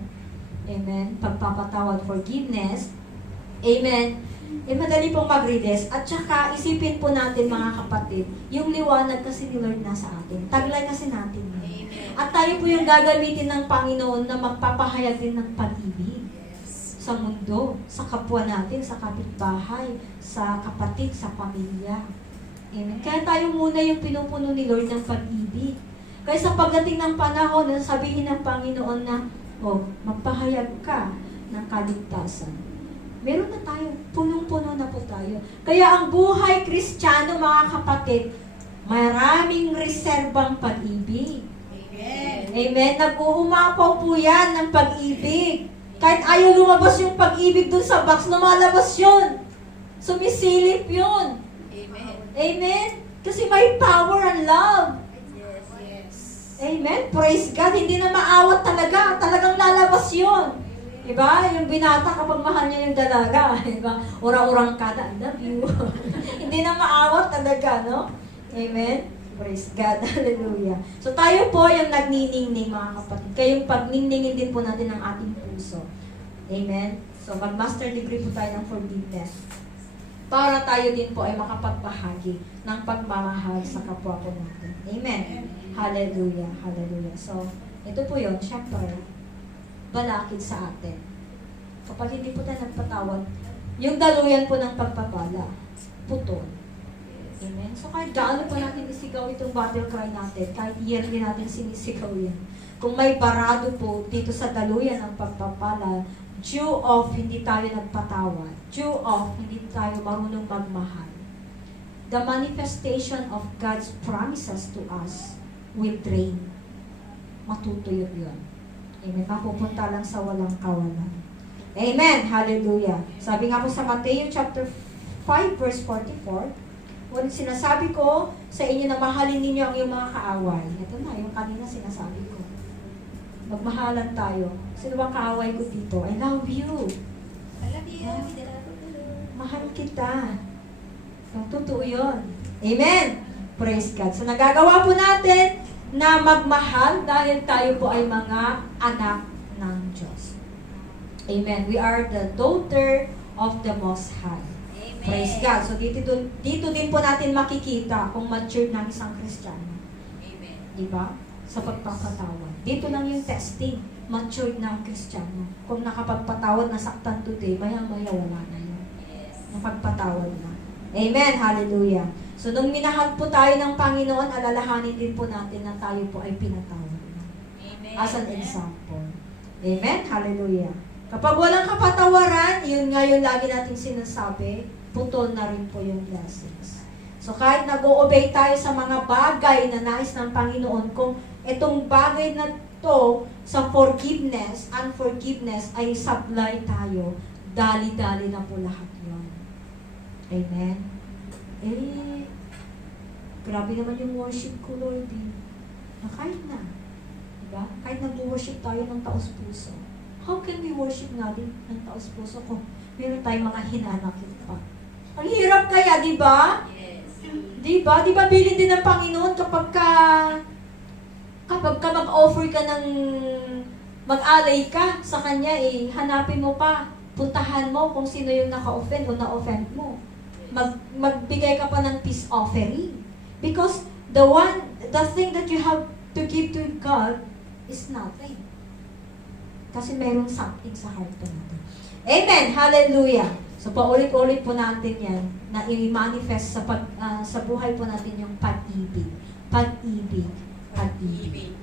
amen, pagpapatawad, forgiveness, amen, madali pong mag-release. At saka, isipin po natin mga kapatid, yung liwanag kasi ni Lord nasa atin. Taglay kasi natin yun. Amen. At tayo po yung gagamitin ng Panginoon na magpapahayag din ng pag-ibig Yes. sa mundo, sa kapwa natin, sa kapitbahay, sa kapatid, sa pamilya. Amen. Kaya tayo muna yung pinupuno ni Lord ng pag-ibig. Kaya sa pagdating ng panahon, sabihin ng Panginoon na, magpahayag ka ng kaligtasan. Meron na tayo, punong-puno na po tayo. Kaya ang buhay Kristiyano, mga kapatid, maraming reserbang pag-ibig. Amen. Amen. Nag-uumapaw po yan ng pag-ibig. Kahit ayaw lumabas yung pag-ibig dun sa box, lumalabas yun. Sumisilip yun. Amen. Amen. Kasi may power and love. Yes. Yes. Amen. Praise God. Hindi na maawat talaga. Talagang lalabas yun. Diba? Yung binata kapag mahal niya yung dalaga. Diba? Urang-urang ka na, I love you. Hindi na maawat talaga, no? Amen. Praise God. Hallelujah. So tayo po yung nagniningning, mga kapatid. Kayong pagniningin din po natin ang ating puso. Amen. So mag-master degree po tayo ng forgiveness. Para tayo din po ay makapagbahagi ng pagmamahal sa kapwa po natin. Amen. Hallelujah. Hallelujah. So, ito po yun. Siyempre, balakid sa atin. Kapag hindi po tayo nagpatawad, yung daluyan po ng pagpapala, putol. Amen? So kahit gaano pa natin isigaw itong battle cry natin, kahit yearly natin sinisigaw yan, kung may barado po dito sa daluyan ng pagpapala, due of hindi tayo nagpatawad, due of hindi tayo marunong magmahal, the manifestation of God's promises to us will drain. Matutuyot yun. Amen. Mapupunta lang sa walang kawalan. Amen. Hallelujah. Sabi nga po sa Matthew chapter 5 verse 44, when sinasabi ko sa inyo na mahalin ninyo ang iyong mga kaaway. Ito na, yung kanina sinasabi ko. Magmahalan tayo. Sino bang kaaway ko dito? I love you. I love you. Mahal kita. So, totoo yun. Amen. Praise God. So, nagagawa po natin na magmahal dahil tayo po ay mga anak ng Diyos. Amen. We are the daughter of the Most High. Amen. Praise God. So dito din po natin makikita kung mature ng isang Kristiyano. Amen. Diba? Sa pagpapatawad. Dito lang yung testing. Matured na ang Kristiyano. Kung nakapagpatawad na saktan today, maya-maya wala na yun. Yes. Napagpatawad na. Amen. Hallelujah. So, nung minahal po tayo ng Panginoon, alalahanin din po natin na tayo po ay pinatawad na. Amen. As an example. Amen? Hallelujah. Kapag walang kapatawaran, yun nga yung lagi nating sinasabi, putol na rin po yung blessings. So, kahit nag-o-obey tayo sa mga bagay na nais ng Panginoon, kung itong bagay na to sa forgiveness, unforgiveness, ay sablay tayo, dali-dali na po lahat yun. Amen? Grabe naman yung worship ko, Lord. Kahit na. Diba? Kahit nag-worship tayo ng taos-puso. How can we worship nga din ng taos-puso kung meron tayong mga hinanakit pa? Ang hirap kaya, di ba? Yes. Di ba? Di ba bilin din ng Panginoon kapag ka mag-offer ka ng mag-alay ka sa Kanya, hanapin mo pa, puntahan mo kung sino yung naka-offend o na-offend mo. Magbigay ka pa ng peace offering. Because the thing that you have to give to God is nothing. Kasi mayroong something sa heart po natin. Amen. Hallelujah. So, paulit-ulit po natin yan na i-manifest sa buhay po natin yung pag-ibig. Pag-ibig. Pag-ibig.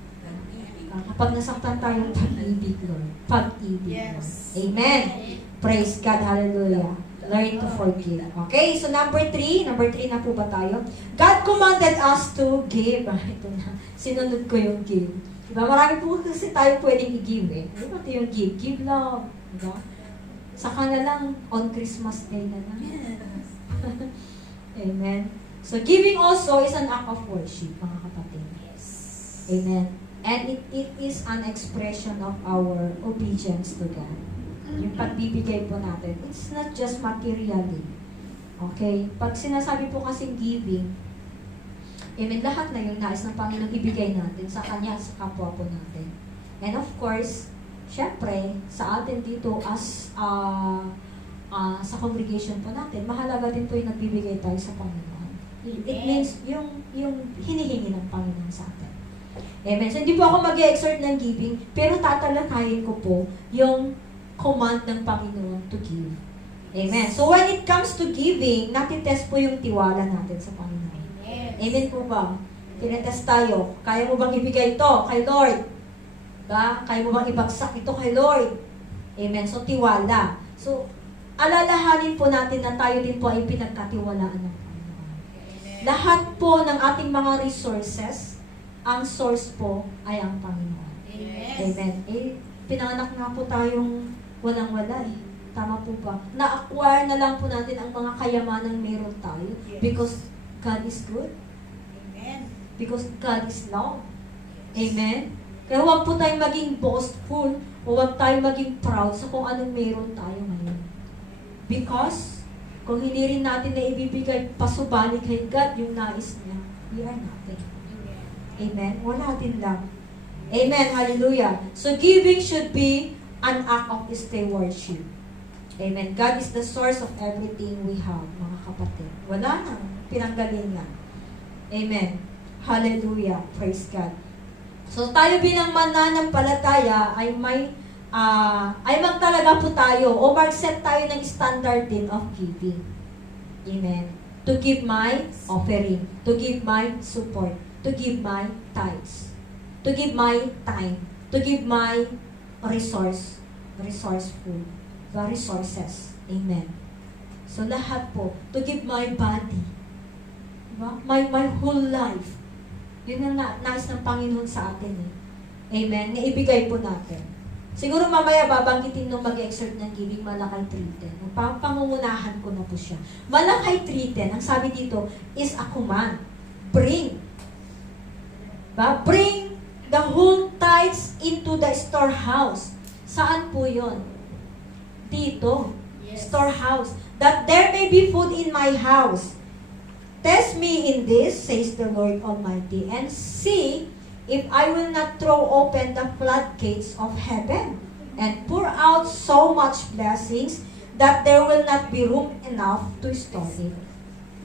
Kapag nasaktan tayo, pag-ibig, Lord. Pag-ibig, Lord. Yes. Amen. Praise God. Hallelujah. Learn to forgive. Okay, so number 3 na po ba tayo? God commanded us to give. Ito na, sinunod ko yung give. Diba? Marami po kasi tayo pwedeng i-give eh. Ano ba ito yung give? Give love. Diba? Saka na lang, on Christmas Day na lang. Amen. So, giving also is an act of worship, mga kapatid. Yes. Amen. And it is an expression of our obedience to God. Yung pagbibigay po natin, it's not just materially. Okay? Pag sinasabi po kasing giving, amen, lahat na yung nais ng Panginoon ibigay natin sa Kanya, sa kapwa po natin. And of course, syempre, sa atin dito as sa congregation po natin, mahalaga din po yung nagbibigay tayo sa Panginoon. It means yung hinihingi ng Panginoon sa atin. Amen. So, hindi po ako mag-exhort ng giving, pero tatalakayin ko po yung command ng Panginoon to give. Amen. So, when it comes to giving, natitest po yung tiwala natin sa Panginoon. Amen po ba? Tinetest tayo. Kaya mo bang ibigay ito kay Lord? Ba? Kaya mo bang ibagsak ito kay Lord? Amen. So, tiwala. So, alalahanin po natin na tayo din po ay pinagkatiwalaan ng Panginoon. Lahat po ng ating mga resources, ang source po ay ang Panginoon. Amen. Pinanganak nga po tayong walang-wala eh. Tama po ba? Na-acquire na lang po natin ang mga kayamanang meron tayo because God is good. Amen. Because God is love. Amen? Kaya huwag po tayong maging boastful o huwag tayong maging proud sa kung anong meron tayo ngayon. Because kung hindi rin natin na ibibigay pasubali kay God yung nais niya, we are nothing. Amen? Wala din lang. Amen. Hallelujah. So giving should be an act of stewardship. Amen. God is the source of everything we have, mga kapatid. Wala nang pinanggalingan. Amen. Hallelujah. Praise God. So tayo bilang mananampalataya ay magtalaga po tayo o mag-set tayo ng standard din of giving. Amen. To give my offering, to give my support, to give my tithes, to give my time, to give my resourceful, the resources. Amen. So lahat po, to give my body, diba? My whole life. Yun ang nais ng Panginoon sa atin eh. Amen. Naibigay po natin. Siguro mamaya babanggitin nung mag-exert ng giving Malakay 3:10. Pangungunahan ko na po siya. Malakay 3:10, ang sabi dito is a command. Bring. Bring the whole tithes into the storehouse. Saan po yun? Dito. Yes. Storehouse. That there may be food in my house. Test me in this, says the Lord Almighty, and see if I will not throw open the floodgates of heaven and pour out so much blessings that there will not be room enough to store it.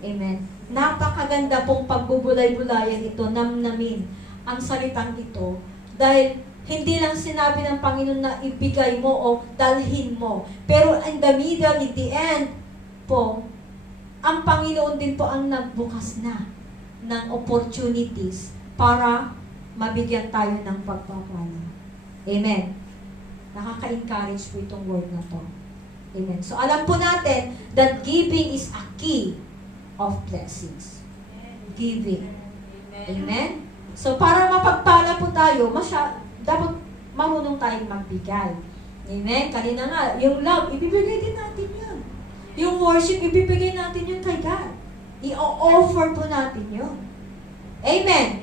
Amen. Napakaganda pong pagbubulay-bulayan ito, namnamin ang salitang ito, dahil hindi lang sinabi ng Panginoon na ibigay mo o dalhin mo, pero in the middle, in the end po, ang Panginoon din po ang nagbukas na ng opportunities para mabigyan tayo ng pagpapala. Amen. Nakaka-encourage po itong word na to. Amen. So alam po natin that giving is a key of blessings. Giving. Amen. So para mapagpala po tayo, dapat marunong tayong magbigay. Amen. Kanina nga, yung love, ibibigay din natin yun. Yung worship, ibibigay natin yun kay God. I-offer po natin yun. Amen.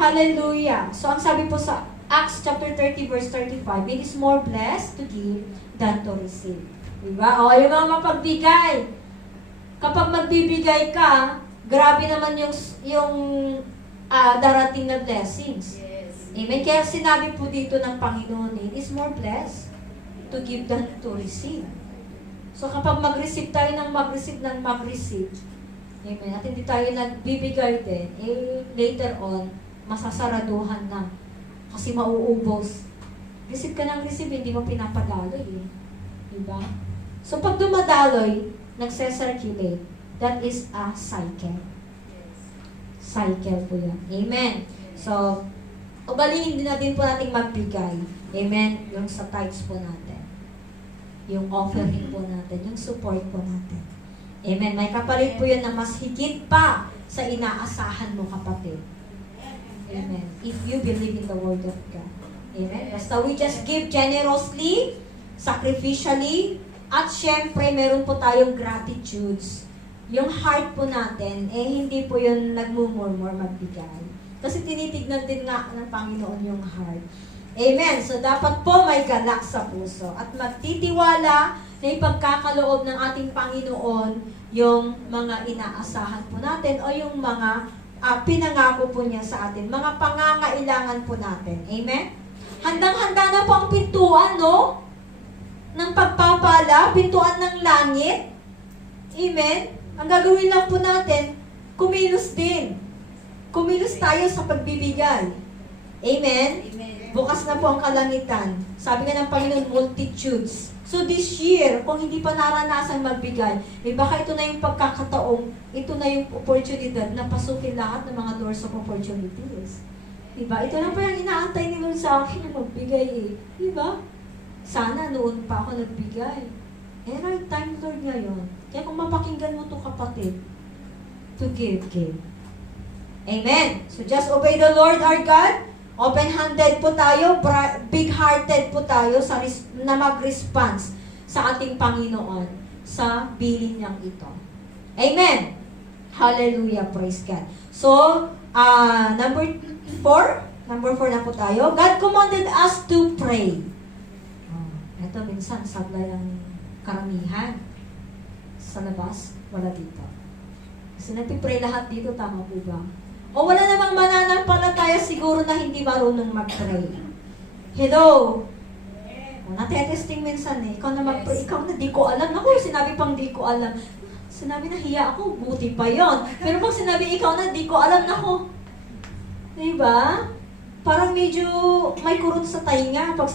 Hallelujah. So, ang sabi po sa Acts chapter 30 verse 35, it is more blessed to give than to receive. Diba? O, yung mga mapagbigay. Kapag magbibigay ka, grabe naman yung darating na blessings. Yes. Amen. Kaya sinabi po dito ng Panginoon, it is more blessed to give than to receive. So, kapag mag-receive tayo ng mag-receive, amen, at hindi tayo nagbibigay din, later on, masasaraduhan na. Kasi mauubos. Receive ka ng receive, hindi mo pinapadaloy eh. Diba? So pag dumadaloy, nagse-circulate. That is a cycle. Cycle po yan. Amen. So, ubalihin din natin po natin magbigay. Amen. Yung sa tithes po natin. Yung offering po natin. Yung support po natin. Amen. May kapalit po yun na mas higit pa sa inaasahan mo, kapatid. Amen. If you believe in the Word of God. Amen. Basta we just give generously, sacrificially, at syempre, meron po tayong gratitudes. Yung heart po natin, hindi po yun nagmumurmur magbigay. Kasi tinitignan din nga ng Panginoon yung heart. Amen. So, dapat po may galak sa puso. At magtitiwala na ipagkakaloob ng ating Panginoon yung mga inaasahan po natin o yung mga pinangako po niya sa atin. Mga pangangailangan po natin. Amen? Handang-handa na po ang pintuan, no? Ng pagpapala, pintuan ng langit. Amen? Ang gagawin lang po natin, kumilos din. Kumilos tayo sa pagbibigay. Amen? Amen. Bukas na po ang kalangitan. Sabi nga ng Panginoon, multitudes. So this year, kung hindi pa naranasan magbigay, baka ito na yung pagkakataong, ito na yung oportunidad na pasukin lahat ng mga doors of opportunities. Diba? Ito lang pa yung inaantay ni Lord sa akin na magbigay eh. Diba? Sana noon pa ako nagbigay. Right time, Lord, ngayon. Kaya kung mapakinggan mo to kapatid, to give. Amen. So just obey the Lord our God. Open-handed po tayo, big-hearted po tayo na mag-response sa ating Panginoon sa bilin niyang ito. Amen. Hallelujah. Praise God. So, number 4 na po tayo. God commanded us to pray. Ito minsan, sablay ang karamihan. Sa labas, wala dito. Kasi nagpipray lahat dito, tama po ba? O wala namang mananampalataya siguro na hindi marunong mag-pray. Hello? O, natetesting minsan eh. Ikaw na mag-pray, ikaw na di ko alam. Naku, sinabi pang di ko alam. Sinabi na hiya ako, buti pa yon. Pero pag sinabi ikaw na di ko alam, naku. Diba? Parang medyo may kurot sa tainga pag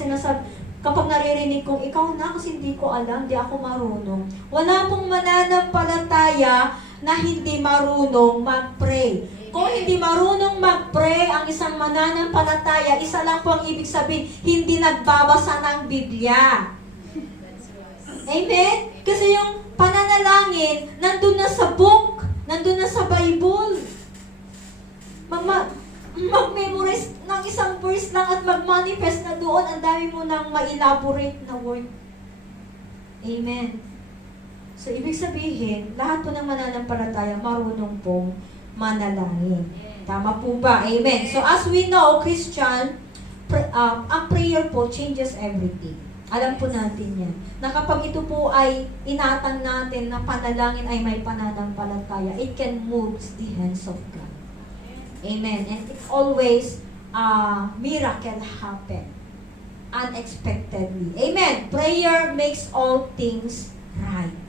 kapag naririnig kong ikaw na kasi hindi ko alam, di ako marunong. Wala pong mananampalataya na hindi marunong mag-pray. Kung hindi marunong mag-pray ang isang mananampalataya, isa lang po ang ibig sabihin, hindi nagbabasa ng Biblia. Amen? Kasi yung pananalangin, nandun na sa book, nandun na sa Bible. Mag-memorize ng isang verse lang at mag-manifest na doon, ang dami mo nang ma-elaborate na word. Amen. So, ibig sabihin, lahat po ng mananampalataya, marunong pong manalangin. Tama po ba? Amen. So, as we know, Christian, ang prayer po changes everything. Alam po natin yan. Na kapag ito po ay inatang natin na panalangin ay may pananampalataya, it can move the hands of God. Amen. And it always, miracle happen. Unexpectedly. Amen. Prayer makes all things right.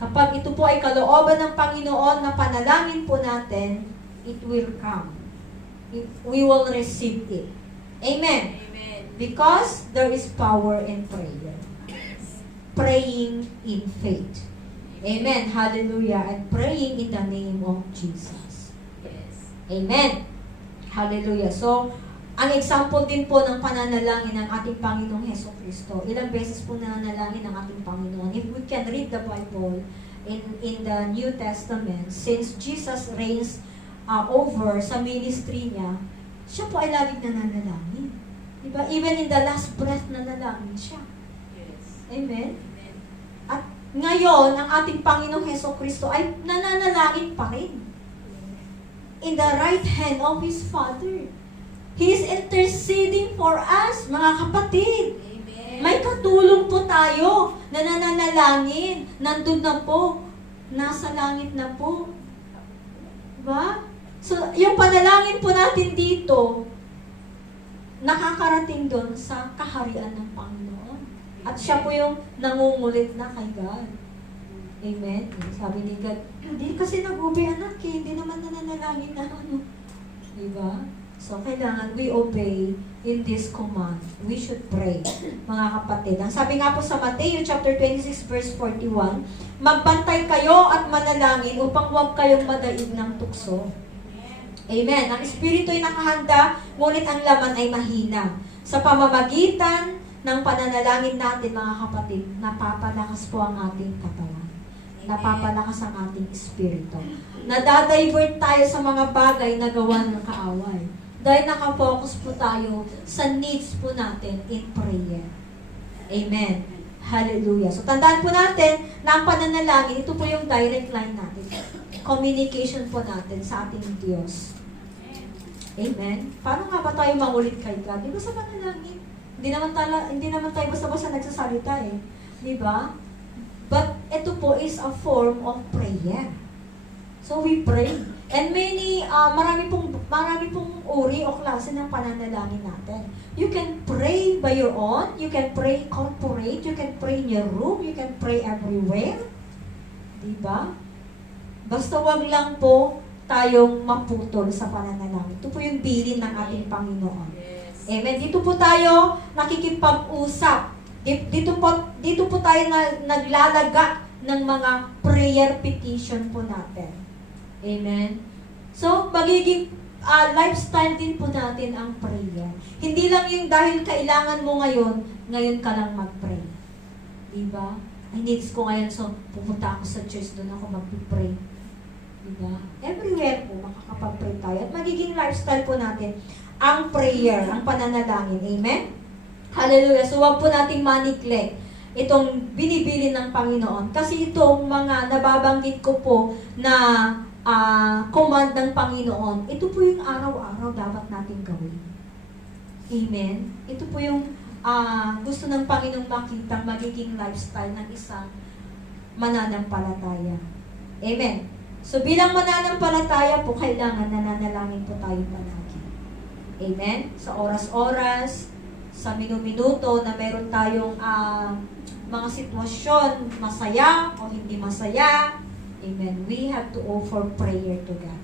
Kapag ito po ay kalooban ng Panginoon na panalangin po natin, it will come. We will receive it. Amen. Amen. Because there is power in prayer. Praying in faith. Amen. Hallelujah. And praying in the name of Jesus. Yes. Amen. Hallelujah. So, ang example din po ng pananalangin ng ating Panginoong Heso Kristo. Ilang beses po nananalangin ng ating Panginoon. If we can read the Bible in the New Testament, since Jesus reigns over sa ministry niya, siya po ay laging nananalangin. Diba? Even in the last breath, nanalangin siya. Yes. Amen? At ngayon, ang ating Panginoong Heso Kristo ay nananalangin pa rin. In the right hand of His Father. He is interceding for us, mga kapatid. Amen. May katulong po tayo na nananalangin. Nandun na po. Nasa langit na po. Diba? So, yung panalangin po natin dito, nakakarating doon sa kaharian ng Panginoon. At siya po yung nangungulit na kay God. Amen? Sabi ni God, hindi kasi nag-ubi anak eh, hindi naman nananalangin na ano. Diba? So, kailangan we obey in this command. We should pray, mga kapatid. Ang sabi nga po sa Matthew chapter 26 verse 41, magbantay kayo at manalangin upang huwag kayong madaig ng tukso. Amen. Ang espiritu ay nakahanda, ngunit ang laman ay mahina. Sa pamamagitan ng pananalangin natin, mga kapatid, napapalakas po ang ating katawan. Napapalakas ang ating espiritu. Nadadivert tayo sa mga bagay na gawa ng kaaway. Dahil nakafocus po tayo sa needs po natin in prayer. Amen. Hallelujah. So, tandaan po natin na ang pananalangin, ito po yung direct line natin. Communication po natin sa ating Diyos. Amen. Paano nga ba tayo mangulit kay God? Di ba sa panalangin? Hindi naman tayo basta-basta nagsasalita eh. Di ba? But ito po is a form of prayer. So we pray. And marami pong uri o klase ng pananalangin natin. You can pray by your own, you can pray corporate, you can pray in your room, you can pray everywhere. Diba? Basta wag lang po tayong maputol sa pananalangin. Ito po yung bilin ng ating Panginoon. Yes. Amen. Dito po tayo nakikipag-usap. Dito po tayo naglalaga ng mga prayer petition po natin. Amen. So, magiging lifestyle din po natin ang prayer. Hindi lang yung dahil kailangan mo ngayon ka lang mag-pray. Diba? I needs ko ngayon, so pupunta ako sa church, doon ako mag-pray. Diba? Everywhere po, makakapag-pray tayo. At magiging lifestyle po natin ang prayer, ang pananalangin. Amen? Hallelujah. So, wag po nating ma-neglect itong binibili ng Panginoon. Kasi itong mga nababanggit ko po na command ng Panginoon, ito po yung araw-araw dapat natin gawin. Amen? Ito po yung gusto ng Panginoong makita magiging lifestyle ng isang mananampalataya. Amen? So, bilang mananampalataya po, kailangan nananalangin po tayo palagi. Amen? Sa oras-oras, sa minuto na meron tayong mga sitwasyon, masaya o hindi masaya. Amen. We have to offer prayer to God.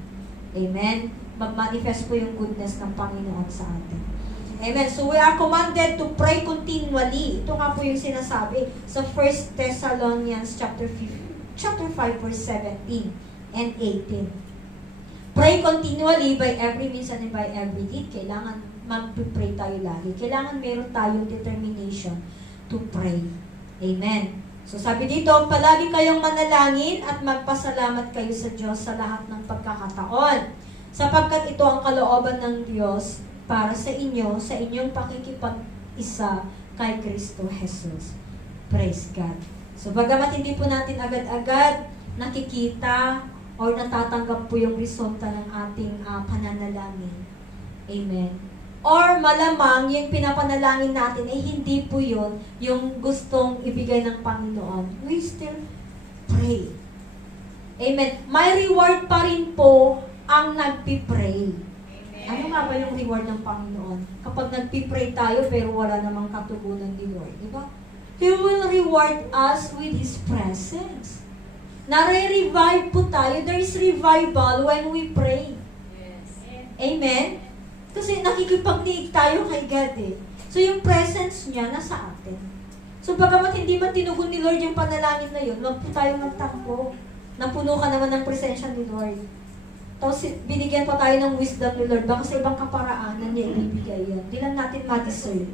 Amen. Mag-manifest po yung goodness ng Panginoon sa atin. Amen. So we are commanded to pray continually. Ito nga po yung sinasabi sa 1 Thessalonians chapter 5 verse 17 and 18. Pray continually by every means and by every deed. Kailangan mag-pray tayo lagi. Kailangan meron tayong determination to pray. Amen. So sabi dito, palagi kayong manalangin at magpasalamat kayo sa Diyos sa lahat ng pagkakataon. Sapagkat ito ang kalooban ng Diyos para sa inyo, sa inyong pakikipag-isa kay Kristo Jesus. Praise God. So bagamat hindi po natin agad-agad nakikita or natatanggap po yung resulta ng ating pananalangin. Amen. Or malamang yung pinapanalangin natin ay hindi po yun yung gustong ibigay ng Panginoon. We still pray. Amen. May reward pa rin po ang nagpipray. Amen. Ano nga ba yung reward ng Panginoon? Kapag nagpipray tayo pero wala namang katugunan ni Lord. Diba? He will reward us with His presence. Nare-revive po tayo. There is revival when we pray. Yes. Amen? Kasi nakikipagdiig tayo kay God eh. So yung presence niya nasa atin. So bagamat hindi man tinugon ni Lord yung panalangin na yun, wag po tayo magtampo. Napuno ka naman ng presensya ni Lord. Tapos binigyan pa tayo ng wisdom ni Lord. Baka sa ibang kaparaanan niya ibibigay yun. Hindi lang natin ma-discern.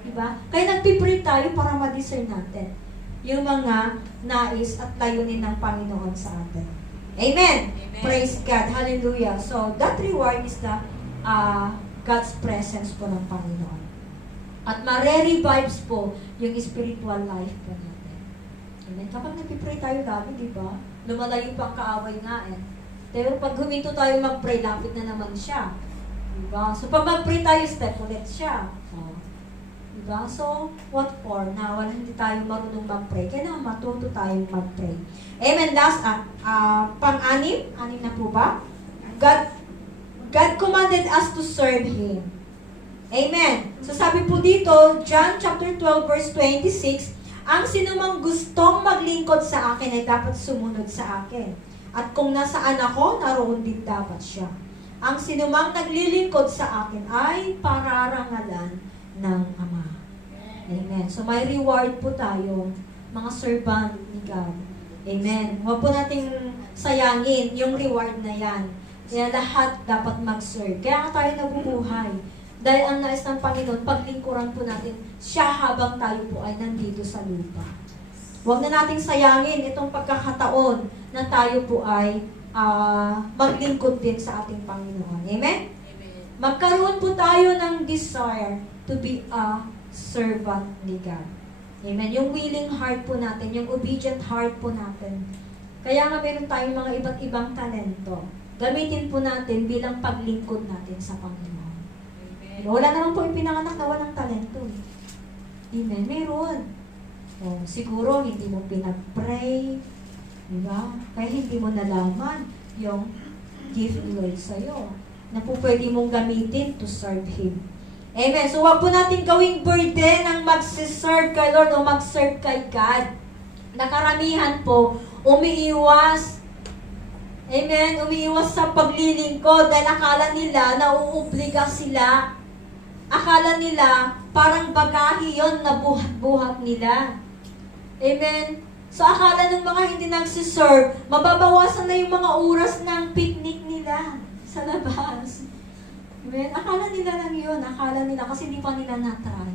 Diba? Kaya nagpipray tayo para ma-discern natin yung mga nais at layunin ng Panginoon sa atin. Amen! Amen. Praise God. Hallelujah. So that reward is the God's presence po ng Panginoon. At mare-revives po yung spiritual life po natin. Amen. Kapag nagpipray tayo lagi, di ba? Lumalayo pa ang kaaway nga eh. Pero pag huminto tayo mag-pray, lapit na naman siya. Di ba? So pag mag-pray tayo, step ulit siya. Di ba? So, what for? Na wala hindi tayo marunong mag-pray. Kailangan matuto tayong mag-pray. Amen. Last, pang-anim. Anim na po ba? God commanded us to serve Him. Amen. So sabi po dito, John chapter 12 verse 26, ang sinumang gustong maglingkod sa akin ay dapat sumunod sa akin. At kung nasaan ako, naroon din dapat siya. Ang sinumang naglilingkod sa akin ay pararangalan ng Ama. Amen. So may reward po tayo, mga servant ni God. Amen. Huwag po nating sayangin yung reward na yan. Kaya lahat dapat mag-serve. Kaya nga tayo nabubuhay. Dahil ang nais ng Panginoon, paglingkuran po natin siya habang tayo po ay nandito sa lupa. Huwag na nating sayangin itong pagkakataon na tayo po ay maglingkod din sa ating Panginoon. Amen? Amen. Magkaroon po tayo ng desire to be a servant ni God. Amen. Yung willing heart po natin, yung obedient heart po natin. Kaya nga meron tayong mga iba't ibang talento. Gamitin po natin bilang paglingkod natin sa Panginoon. Amen. Wala naman po ipinanganak na walang talento. Amen. Meron. O, siguro hindi mo pinag-pray. Diba? Kaya hindi mo nalaman yung gift ni Lord sa'yo na po pwede mong gamitin to serve Him. Amen. So, wag po natin gawing burden ang mag-serve kay Lord o mag-serve kay God. Nakaramihan po, umiiwas. Amen. Umiiwas sa paglilingkod dahil akala nila na uuobliga sila. Akala nila parang bagahe yon na buhat-buhat nila. Amen. So, akala ng mga hindi nagsiserve, mababawasan na yung mga oras ng picnic nila sa labas. Amen? Akala nila lang yun. Akala nila kasi hindi pa nila na-try.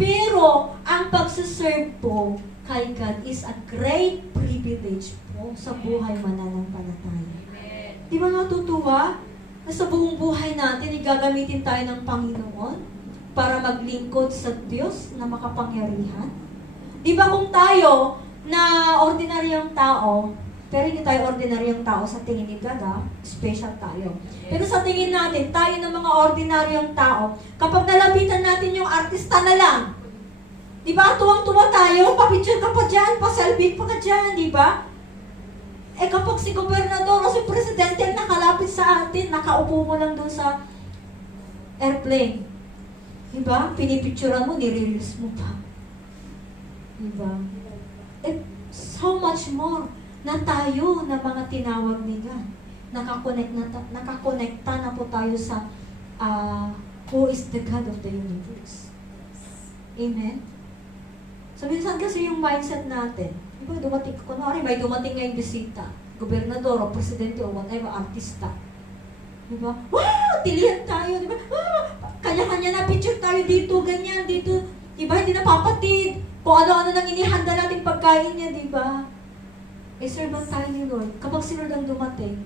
Pero, ang pagsiserve po kay God is a great privilege po sa buhay mananampalataya. Amen. Di ba natutuwa na sa buong buhay natin, igagamitin tayo ng Panginoon para maglingkod sa Diyos na makapangyarihan? Di ba kung tayo na ordinaryong tao, pero hindi tayo ordinaryong tao sa tingin ni God, special tayo. Pero sa tingin natin, tayo ng mga ordinaryong tao, kapag nalapitan natin yung artista na lang, di ba, tuwang-tuwa tayo, papicture ka pa dyan, pa-selfie pa ka dyan, di ba? Eh kapag si gobernador o si presidente nakalapit sa atin, nakaupo mo lang doon sa airplane, di ba? Pinipicturean mo, nire-release mo pa. Di ba? Eh, so much more na tayo na mga tinawag ni God. Nakakonekta na po tayo sa who is the God of the universe. Amen? So, minsan kasi yung mindset natin, diba, kunwari, may dumating ngayong bisita, gobernador o presidente o whatever, artista. Diba? Wow! Tilihan tayo, diba? Ah, kanya-kanya na picture tayo dito, ganyan, dito. Diba? Hindi napapatid. Kung ano-ano nang inihanda nating pagkain niya, diba? Eh, servant tayo ni Lord. Kapag si Lord ang dumating,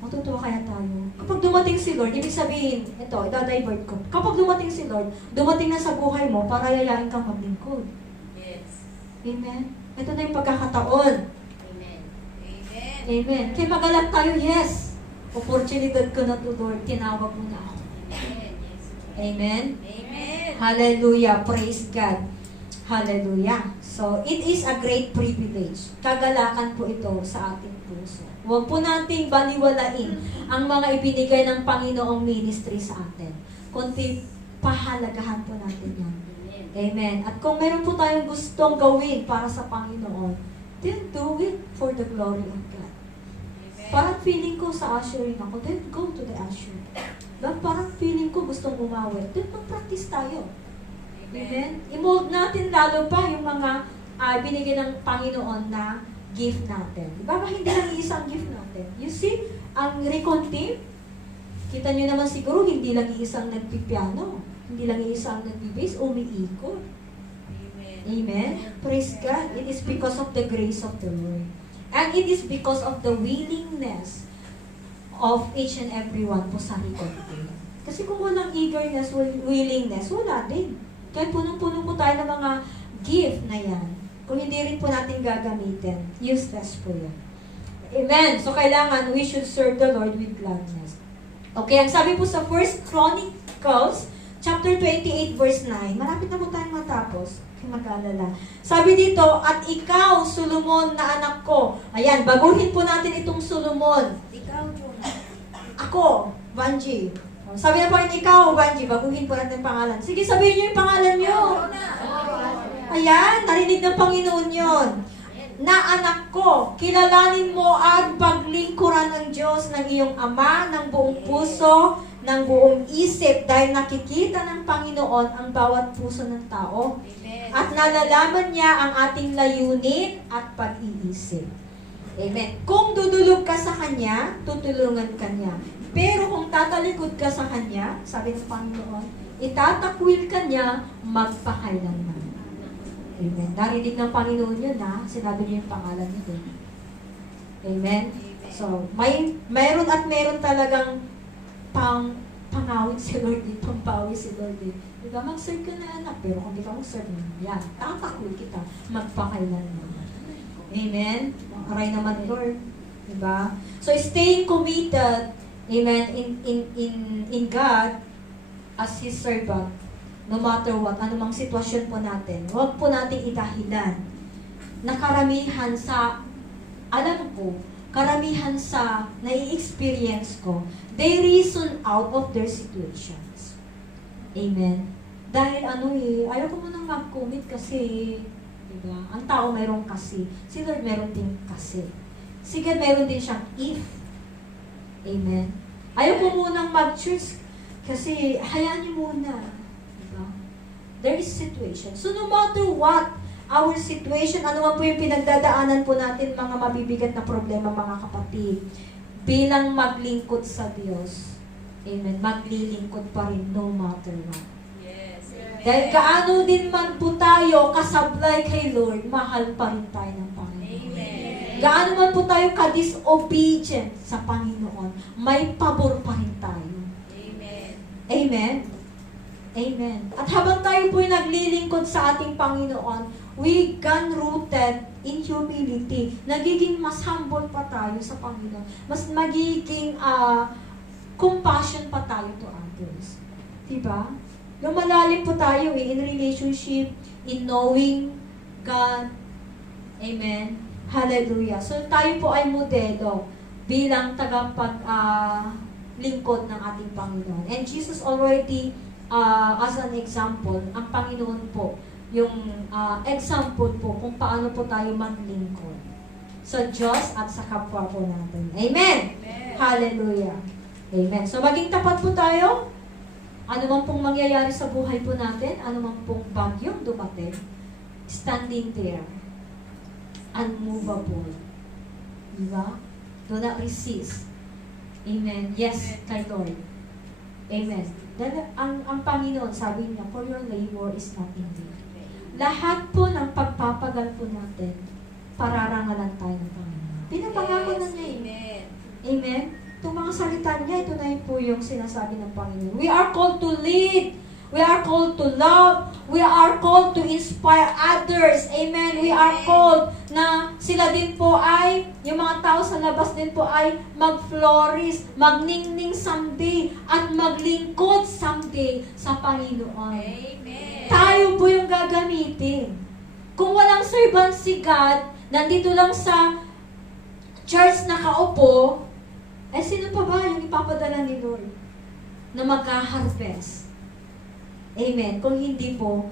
matutuwa kaya tayo. Kapag dumating si Lord, ibig sabihin, ito, idadivert ko. Kapag dumating si Lord, dumating na sa buhay mo para yayain kang maglingkod. Yes. Amen? Ito na yung pagkakataon. Amen. Amen. Amen. Kaya magalang tayo, yes. Oportunidad ko na to, Lord. Tinawag mo na ako. Amen. Yes. Amen? Amen. Hallelujah. Praise God. Hallelujah. So, it is a great privilege. Kagalakan po ito sa ating puso. Huwag po nating baliwalain ang mga ibinigay ng Panginoong ministry sa atin. Kundi pahalagahan po natin yan. Amen. Amen. At kung meron po tayong gustong gawin para sa Panginoon, then do it for the glory of God. Amen. Parang feeling ko sa ushering ako, then go to the usher. Parang feeling ko gustong umawit, then mag-practice tayo. Amen? I-mold natin lalo pa yung mga binigay ng Panginoon na gift natin. Baka hindi lang isang gift natin. You see, ang recon team, kita nyo naman siguro, hindi lang isang nagpipiano, hindi lang isang nagbi-bass, umiikot. Amen. Amen? Praise God. It is because of the grace of the Lord. And it is because of the willingness of each and every one po sa recon team. Kasi kung walang eagerness, willingness, wala din. Kaya punong-puno po tayo ng mga gift na yan. Kung hindi rin po natin gagamitin, useless po yan. Amen. So, kailangan we should serve the Lord with gladness. Okay, ang sabi po sa 1 Chronicles, chapter 28, verse 9. Malapit na po tayong matapos. Kaya mag-alala. Sabi dito, at ikaw, Solomon na anak ko. Ayan, baguhin po natin itong Solomon. Ikaw, John. Ako, Vanji. Sabi na po rin, ikaw, Vanji, baguhin po natin ang pangalan. Sige, sabihin niyo yung pangalan niyo. Ayan, narinig ng Panginoon yon. na anak ko, kilalanin mo at paglingkuran ng Diyos ng iyong Ama ng buong puso, ng buong isip, dahil nakikita ng Panginoon ang bawat puso ng tao. Amen. At nalalaman niya ang ating layunin at pag-iisip. Amen. Kung dudulog ka sa Kanya, tutulungan ka niya. Pero kung tatalikod ka sa Kanya, sabi ng Panginoon, itatakwil ka niya magpakailanman. Amen. Narinig ng Panginoon yun, ha? Sinabi niya yung pangalan niya doon. Amen. So, mayroon at mayroon talagang pangawit si Lord, pampawi si Lord. Diba, mag-serve ka na anak, pero kung di ka mag-serve, yan, tatakwil kita magpakailanman. Amen? Aray naman, Lord. Diba? So, staying committed, amen, in God, as His servant, no matter what, anumang sitwasyon po natin, huwag po nating idahilan na karamihan sa, alam ko, karamihan sa nai-experience ko, they reason out of their situations. Amen? Dahil ayaw ko munang mag-commit kasi, diba? Ang tao mayroong kasi. Si Lord meron din kasi. Si God meron din siyang if. Amen? Ayaw ko munang mag-choose kasi hayaan niyo muna. Diba? There is situation. So no matter what our situation, ano man po yung pinagdadaanan po natin, mga mabibigat na problema, mga kapatid, bilang maglingkod sa Diyos, amen, maglilingkod pa rin no matter what. Dahil gaano din man po tayo kasablay kay Lord, mahal pa rin tayo ng Panginoon. Amen. Gaano man po tayo ka-disobedient sa Panginoon, may pabor pa rin tayo. Amen. Amen? Amen. At habang tayo po'y naglilingkod sa ating Panginoon, we gone rooted in humility. Nagiging mas humble pa tayo sa Panginoon. Mas magiging compassion pa tayo to others. Diba? Lumalalim po tayo in relationship, in knowing God. Amen. Hallelujah. So tayo po ay modelo bilang tagapag-lingkod ng ating Panginoon. And Jesus already, as an example, ang Panginoon po, yung example po kung paano po tayo maglingkod sa Diyos at sa kapwa po natin. Amen. Amen. Hallelujah. Amen. So maging tapat po tayo. Ano man pong mangyayari sa buhay po natin, ano man pong bagyong dumating, standing there, unmovable. Diba? Do not resist. Amen. Yes, kay Lord. Amen. Dahil ang Panginoon, sabi niya, for your labor is not in vain. Lahat po ng pagpapagal po natin, pararangalan tayo ng Panginoon. Pinapangako na niya. Amen. Amen? Itong mga salita niya, ito na po yung sinasabi ng Panginoon. We are called to lead. We are called to love. We are called to inspire others. Amen? We are called na sila din po ay, yung mga tao sa labas din po ay mag-flourish, magningning someday, at maglingkod someday sa Panginoon. Amen. Tayo po yung gagamitin. Kung walang servant si God, nandito lang sa church nakaupo, eh sino pa ba yung ipapadala ni Lord na magka-harvest? Amen. Kung hindi po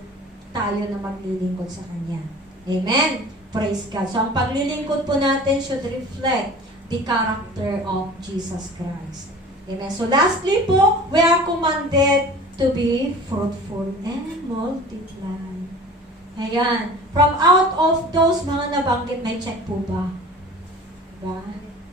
tayo na maglilingkod sa Kanya. Amen. Praise God. So ang paglilingkod po natin should reflect the character of Jesus Christ. Amen. So lastly po, we are commanded to be fruitful and multiply. Ayan. From out of those mga nabanggit, may check po ba? Diba?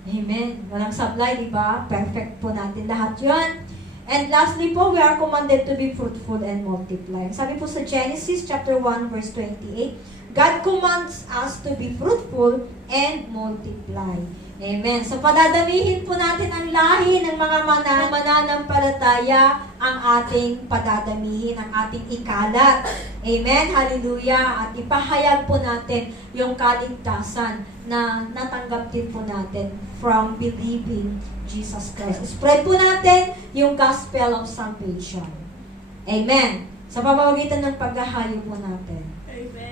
Amen. Walang sablay, di ba? Perfect po natin lahat yun. And lastly po, we are commanded to be fruitful and multiply. Sabi po sa Genesis chapter 1 verse 28, God commands us to be fruitful and multiply. Amen. So padadamihin po natin ang lahi ng mga mananampalataya, ang ating padadamihin, ang ating ikalat. Amen. Hallelujah. At ipahayag po natin yung kaligtasan na natanggap din po natin from believing Jesus Christ. Spread po natin yung gospel of salvation. Amen. Sa pamamagitan ng paghahayo po natin.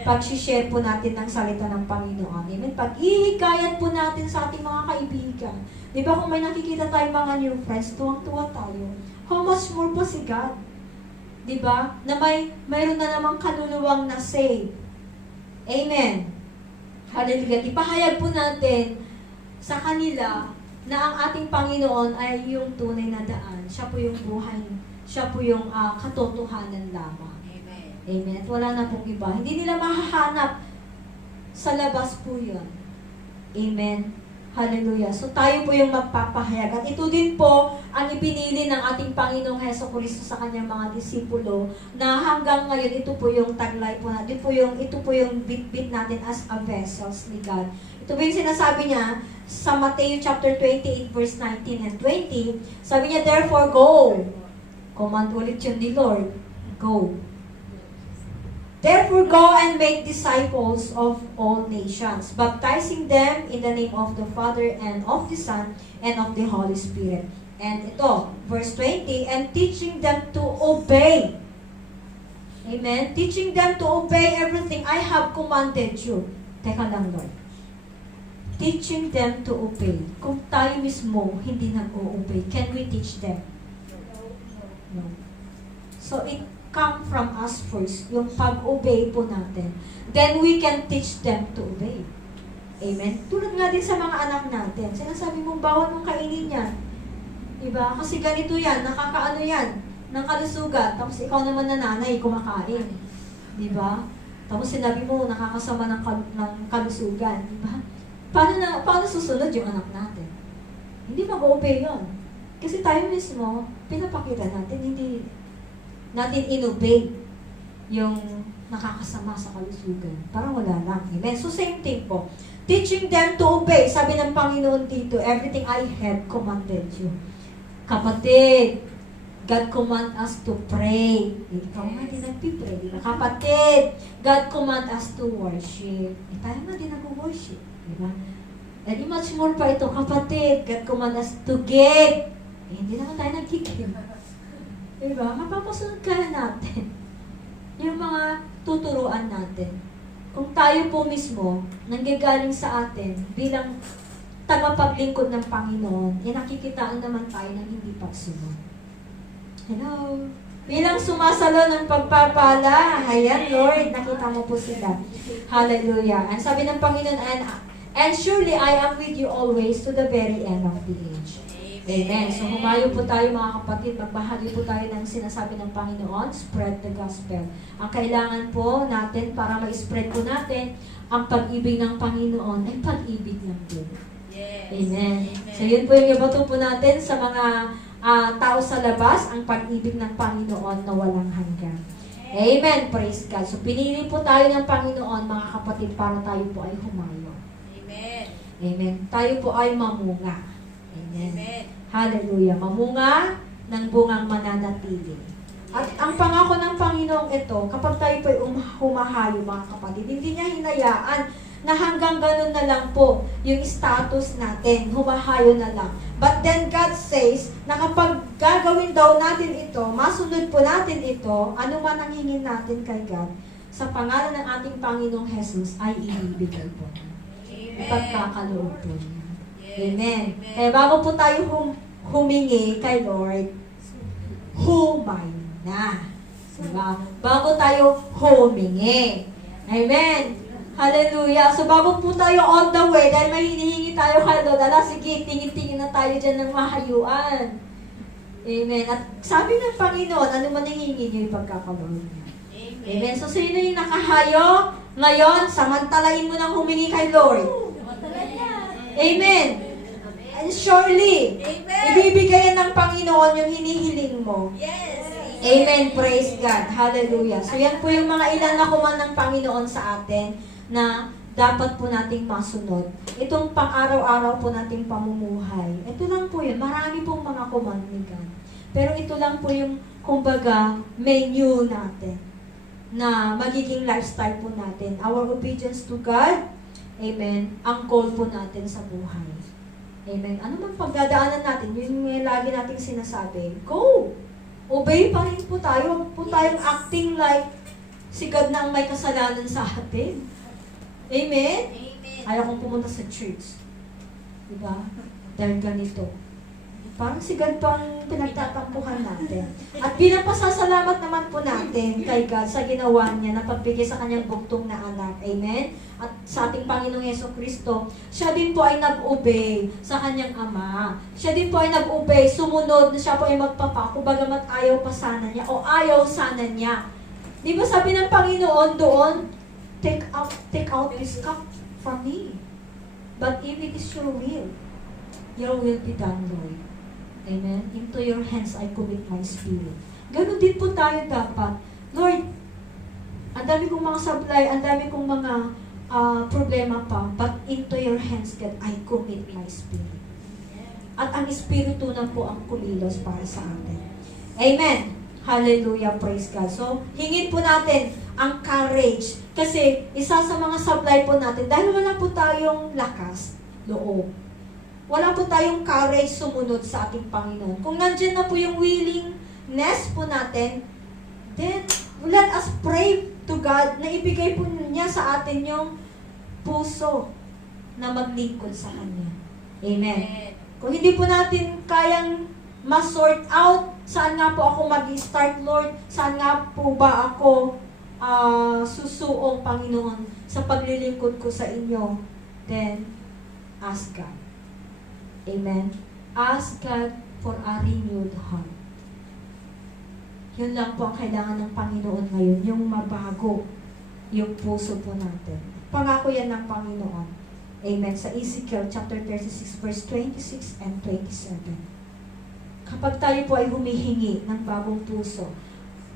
Pag-share po natin ng salita ng Panginoon. Amen. Pag-ihikayat po natin sa ating mga kaibigan. Di ba kung may nakikita tayong mga new friends, tuwang-tuwa tayo. How much more po si God? Di ba? Na mayroon na namang kaluluwang na save. Amen. Hallelujah. Ipahayag po natin sa kanila na ang ating Panginoon ay yung tunay na daan. Siya po yung buhay. Siya po yung katotohanan lamang. Amen. Amen. At wala na pong iba. Hindi nila mahahanap sa labas po yun. Amen. Hallelujah. So tayo po yung magpapahayag. At ito din po ang ipinili ng ating Panginoong Hesukristo sa kanyang mga disipulo na hanggang ngayon ito po yung taglay po natin. Ito po yung bit-bit natin as a vessels ni God. Ito po yung sinasabi niya sa Matthew chapter 28 verse 19 and 20. Sabi niya, therefore go. Command ulit yun ni Lord. Go. Therefore, go and make disciples of all nations, baptizing them in the name of the Father and of the Son and of the Holy Spirit. And ito, verse 20, and teaching them to obey. Amen? Teaching them to obey everything I have commanded you. Teka lang, Lord. Teaching them to obey. Kung tayo mismo hindi nag-o-obey, can we teach them? No. So, it come from us first, yung pag-obey po natin. Then we can teach them to obey. Amen? Tulad nga din sa mga anak natin. Sinasabi mong bawal mong kainin yan. Diba? Kasi ganito yan, nakakaano yan, ng kalusugan. Tapos ikaw naman na nanay, kumakain. Diba? Tapos sinabi mo, nakakasama ng kalusugan. Diba? Paano susunod yung anak natin? Hindi mag-obey yun. Kasi tayo mismo, pinapakita natin, hindi natin inobey yung nakakasama sa kalusugan. Parang wala lang. Amen? So, same thing po. Teaching them to obey. Sabi ng Panginoon dito, everything I have commanded you. Kapatid, God command us to pray. Ikaw nga din nagpipray, di ba? Kapatid, God command us to worship. Tayo nga din nag-worship, di ba? And much more pa ito, kapatid, God command us to give. Hindi naman tayo nag-give. Diba? Mapapasunod ka na natin yung mga tuturuan natin. Kung tayo po mismo, nanggagaling sa atin bilang tagapaglingkod ng Panginoon, nakikitaan naman tayo ng hindi pagsunod. Hello? Bilang sumasalo ng pagpapala, ayan Lord, nakita mo po sila. Hallelujah. And sabi ng Panginoon, and surely I am with you always to the very end of the age. Amen. So humayo po tayo mga kapatid, magbahagi po tayo ng sinasabi ng Panginoon, spread the gospel. Ang kailangan po natin para ma-spread po natin ang pag-ibig ng Panginoon ay pag-ibig ng Diyos. Yes. Amen. So yun po yung ibato po natin sa mga tao sa labas, ang pag-ibig ng Panginoon na walang hanggan. Amen. Praise God. So pinili po tayo ng Panginoon mga kapatid para tayo po ay humayo. Amen. Amen. Tayo po ay mamunga. Amen. Amen. Hallelujah. Mamunga ng bungang mananatili. At ang pangako ng Panginoong ito, kapag tayo po humahayo mga kapatid, hindi niya hinayaan na hanggang ganun na lang po yung status natin, humahayo na lang. But then God says na kapag gagawin daw natin ito, masunod po natin ito, ano man ang hingin natin kay God, sa pangalan ng ating Panginoong Jesus ay ibibigay po. Ipagkakaloob po niya. Amen. Kaya bago po tayo humingi kay Lord, humayo na. Diba? Bago tayo humingi. Amen. Hallelujah. So bago po tayo on the way, dahil may hinihingi tayo kay Lord, sige, tingin-tingin na tayo dyan ng mahayuan. Amen. At sabi ng Panginoon, ano man hihingi niyo ipagkakaloob niya. Amen. So sino yung nakahayo? Ngayon, samantalain mo nang humingi kay Lord. Amen. And surely, ibibigay ng Panginoon yung hinihiling mo. Yes. Amen. Praise God. Hallelujah. So yan po yung mga ilan na command ng Panginoon sa atin na dapat po nating masunod. Itong pang-araw-araw po nating pamumuhay. Ito lang po yun. Marami pong mga command ni God. Pero ito lang po yung, kumbaga, menu natin na magiging lifestyle po natin. Our obedience to God. Amen. Ang call po natin sa buhay. Amen. Ano man pagdadaanan natin, yun yung lagi nating sinasabi, go! Obey pa rin po tayo. Huwag po tayong acting like si God na ang may kasalanan sa atin. Amen? Amen. Ayaw kong pumunta sa church. Diba? Dahil ganito. Parang si God pang pinagtatampuhan natin. At bilang pasasalamat naman po natin kay God sa ginawa niya na pagbigay sa kanyang bugtong na anak. Amen? At sa ating Panginoong Yesukristo, siya din po ay nag-obey sa kanyang ama. Siya din po ay nag-obey, sumunod na siya po ay magpapako, bagamat ayaw pa sana niya o ayaw sana niya. Di ba sabi ng Panginoon doon, take out this cup from me. But if it is your will be done, Lord. Amen? Into your hands I commit my spirit. Ganun din po tayo dapat. Lord, ang dami kong mga supply, ang dami kong mga problema pa, but into your hands, God, I commit my spirit. At ang Espiritu na po ang kumilos para sa atin. Amen! Hallelujah! Praise God! So, hingin po natin ang courage. Kasi, isa sa mga supply po natin, dahil wala po tayong lakas, loob. Wala po tayong courage sumunod sa ating Panginoon. Kung nandyan na po yung willingness po natin, then let us pray to God na ibigay po niya sa atin yung puso na maglingkod sa Kanya. Amen. Kung hindi po natin kayang ma-sort out, saan nga po ako mag-start, Lord? Saan nga po ba ako susuong, Panginoon, sa paglilingkod ko sa inyo? Then, ask God. Amen. Ask God for a renewed heart. Yun lang po ang kailangan ng Panginoon ngayon, yung mabago yung puso po natin. Pangako yan ng Panginoon. Amen. Sa Ezekiel chapter 36 verse 26 and 27. Kapag tayo po ay humihingi ng bagong puso,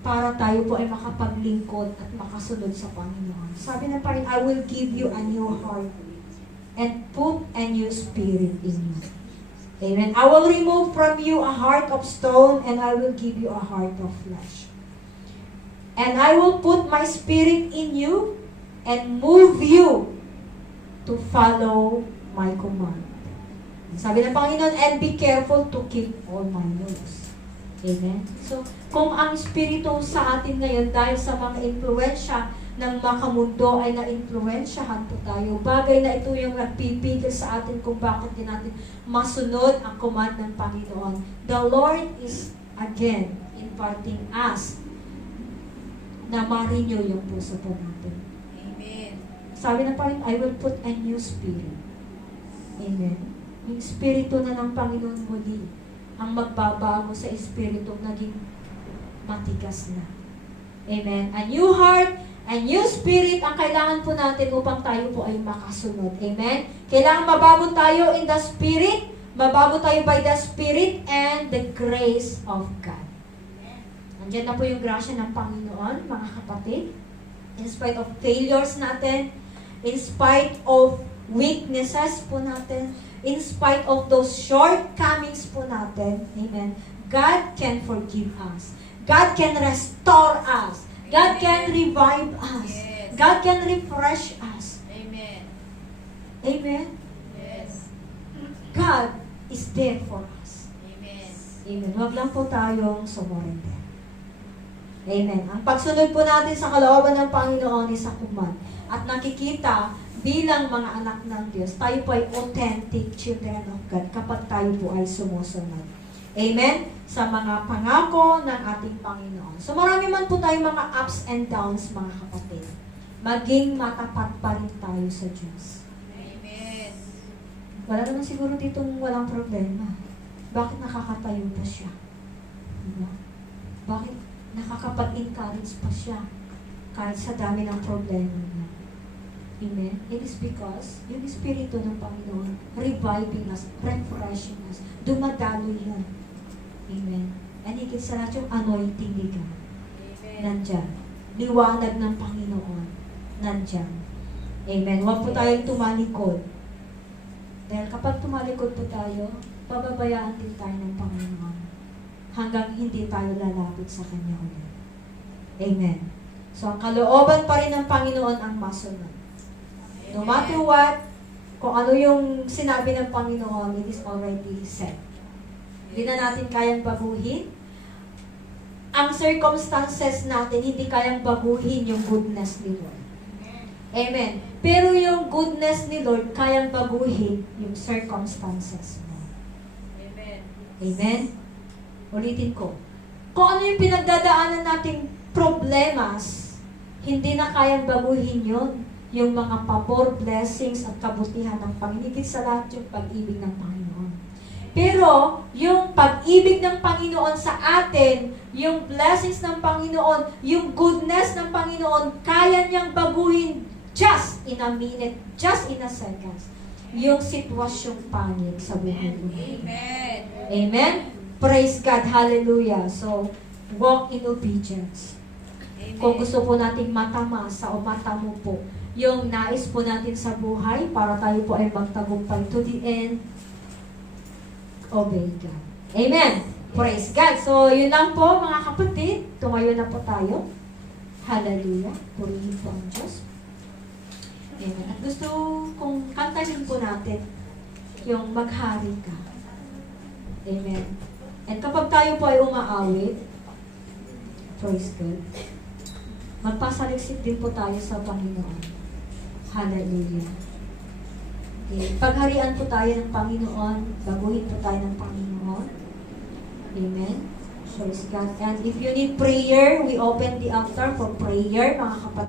para tayo po ay makapaglingkod at makasunod sa Panginoon. Sabi na pa rin, I will give you a new heart and put a new spirit in you. Amen. I will remove from you a heart of stone and I will give you a heart of flesh. And I will put my spirit in you and move you to follow my command. Sabi ng Panginoon, and be careful to keep all my laws. Amen. So, kung ang Espiritu sa atin ngayon dahil sa mga impluensya ng makamundo ay na-influensyahan po tayo. Bagay na ito yung nagpipigil sa atin kung bakit din natin masunod ang command ng Panginoon. The Lord is again imparting us na ma-renew yung puso po natin. Amen. Sabi na pa rin, I will put a new spirit. Amen. Yung Espiritu na ng Panginoon muli ang magbabago sa Espiritu naging matigas na. Amen. A new heart, a new spirit ang kailangan po natin upang tayo po ay makasunod. Amen? Kailangan mabago tayo in the Spirit, mabago tayo by the Spirit and the grace of God. Nandiyan na po yung grasya ng Panginoon, mga kapatid. In spite of failures natin, in spite of weaknesses po natin, in spite of those shortcomings po natin, amen, God can forgive us. God can restore us. God can revive us. Yes. God can refresh us. Amen. Amen? Yes. God is there for us. Amen. Amen. Huwag lang po tayong sumurrender. Amen. Ang pagsunod po natin sa kalooban ng Panginoon is sa command. At nakikita bilang mga anak ng Diyos, tayo po ay authentic children of God kapag tayo po ay sumusunod. Amen? Sa mga pangako ng ating Panginoon. So marami man po tayong mga ups and downs, mga kapatid. Maging matapat pa rin tayo sa Diyos. Amen. Wala naman siguro ditong walang problema. Bakit nakakatayo pa siya? Diba? Bakit nakakapag-encourage pa siya? Kahit sa dami ng problema niya. Amen? It is because yung Espiritu ng Panginoon reviving us, refreshing us, dumadaloy yan. Amen. And higit sa lahat yung anointing ni God. Amen. Nandyan. Liwanag ng Panginoon. Nandyan. Amen. Huwag po tayong tumalikod. Dahil kapag tumalikod po tayo, pababayaan din tayo ng Panginoon. Hanggang hindi tayo lalapit sa Kanya ulit. Amen. So, ang kalooban pa rin ng Panginoon ang masunod. No matter what, kung ano yung sinabi ng Panginoon, it is already said. Hindi na natin kayang baguhin. Ang circumstances natin, hindi kayang baguhin yung goodness ni Lord. Amen. Pero yung goodness ni Lord, kayang baguhin yung circumstances mo. Amen. Amen? Ulitin ko. Kung ano yung pinagdadaanan nating problemas, hindi na kayang baguhin yun. Yung mga pabor, blessings, at kabutihan ng Panginoon. Higit sa lahat yung pag-ibig ng Panginoon. Pero, yung pag-ibig ng Panginoon sa atin, yung blessings ng Panginoon, yung goodness ng Panginoon, kaya niyang baguhin just in a minute, just in a second, yung sitwasyong pangit sa buhay mo. Amen. Amen? Praise God. Hallelujah. So, walk in obedience. Amen. Kung gusto po nating matamasa o matamo po, yung nais po natin sa buhay para tayo po ay magtagumpay to the end, obey God. Amen. Praise God. So, yun lang po mga kapatid. Tumayo na po tayo. Hallelujah. Purihin po ang Diyos. Amen. At gusto kong kantahin po natin yung maghari ka. Amen. And kapag tayo po ay umaawit, praise God, magpasaliksik din po tayo sa Panginoon. Hallelujah. Okay. Pagharian po tayo ng Panginoon, baguhin po tayo ng Panginoon. Amen. Praise God. And if you need prayer, we open the altar for prayer, mga kapatid.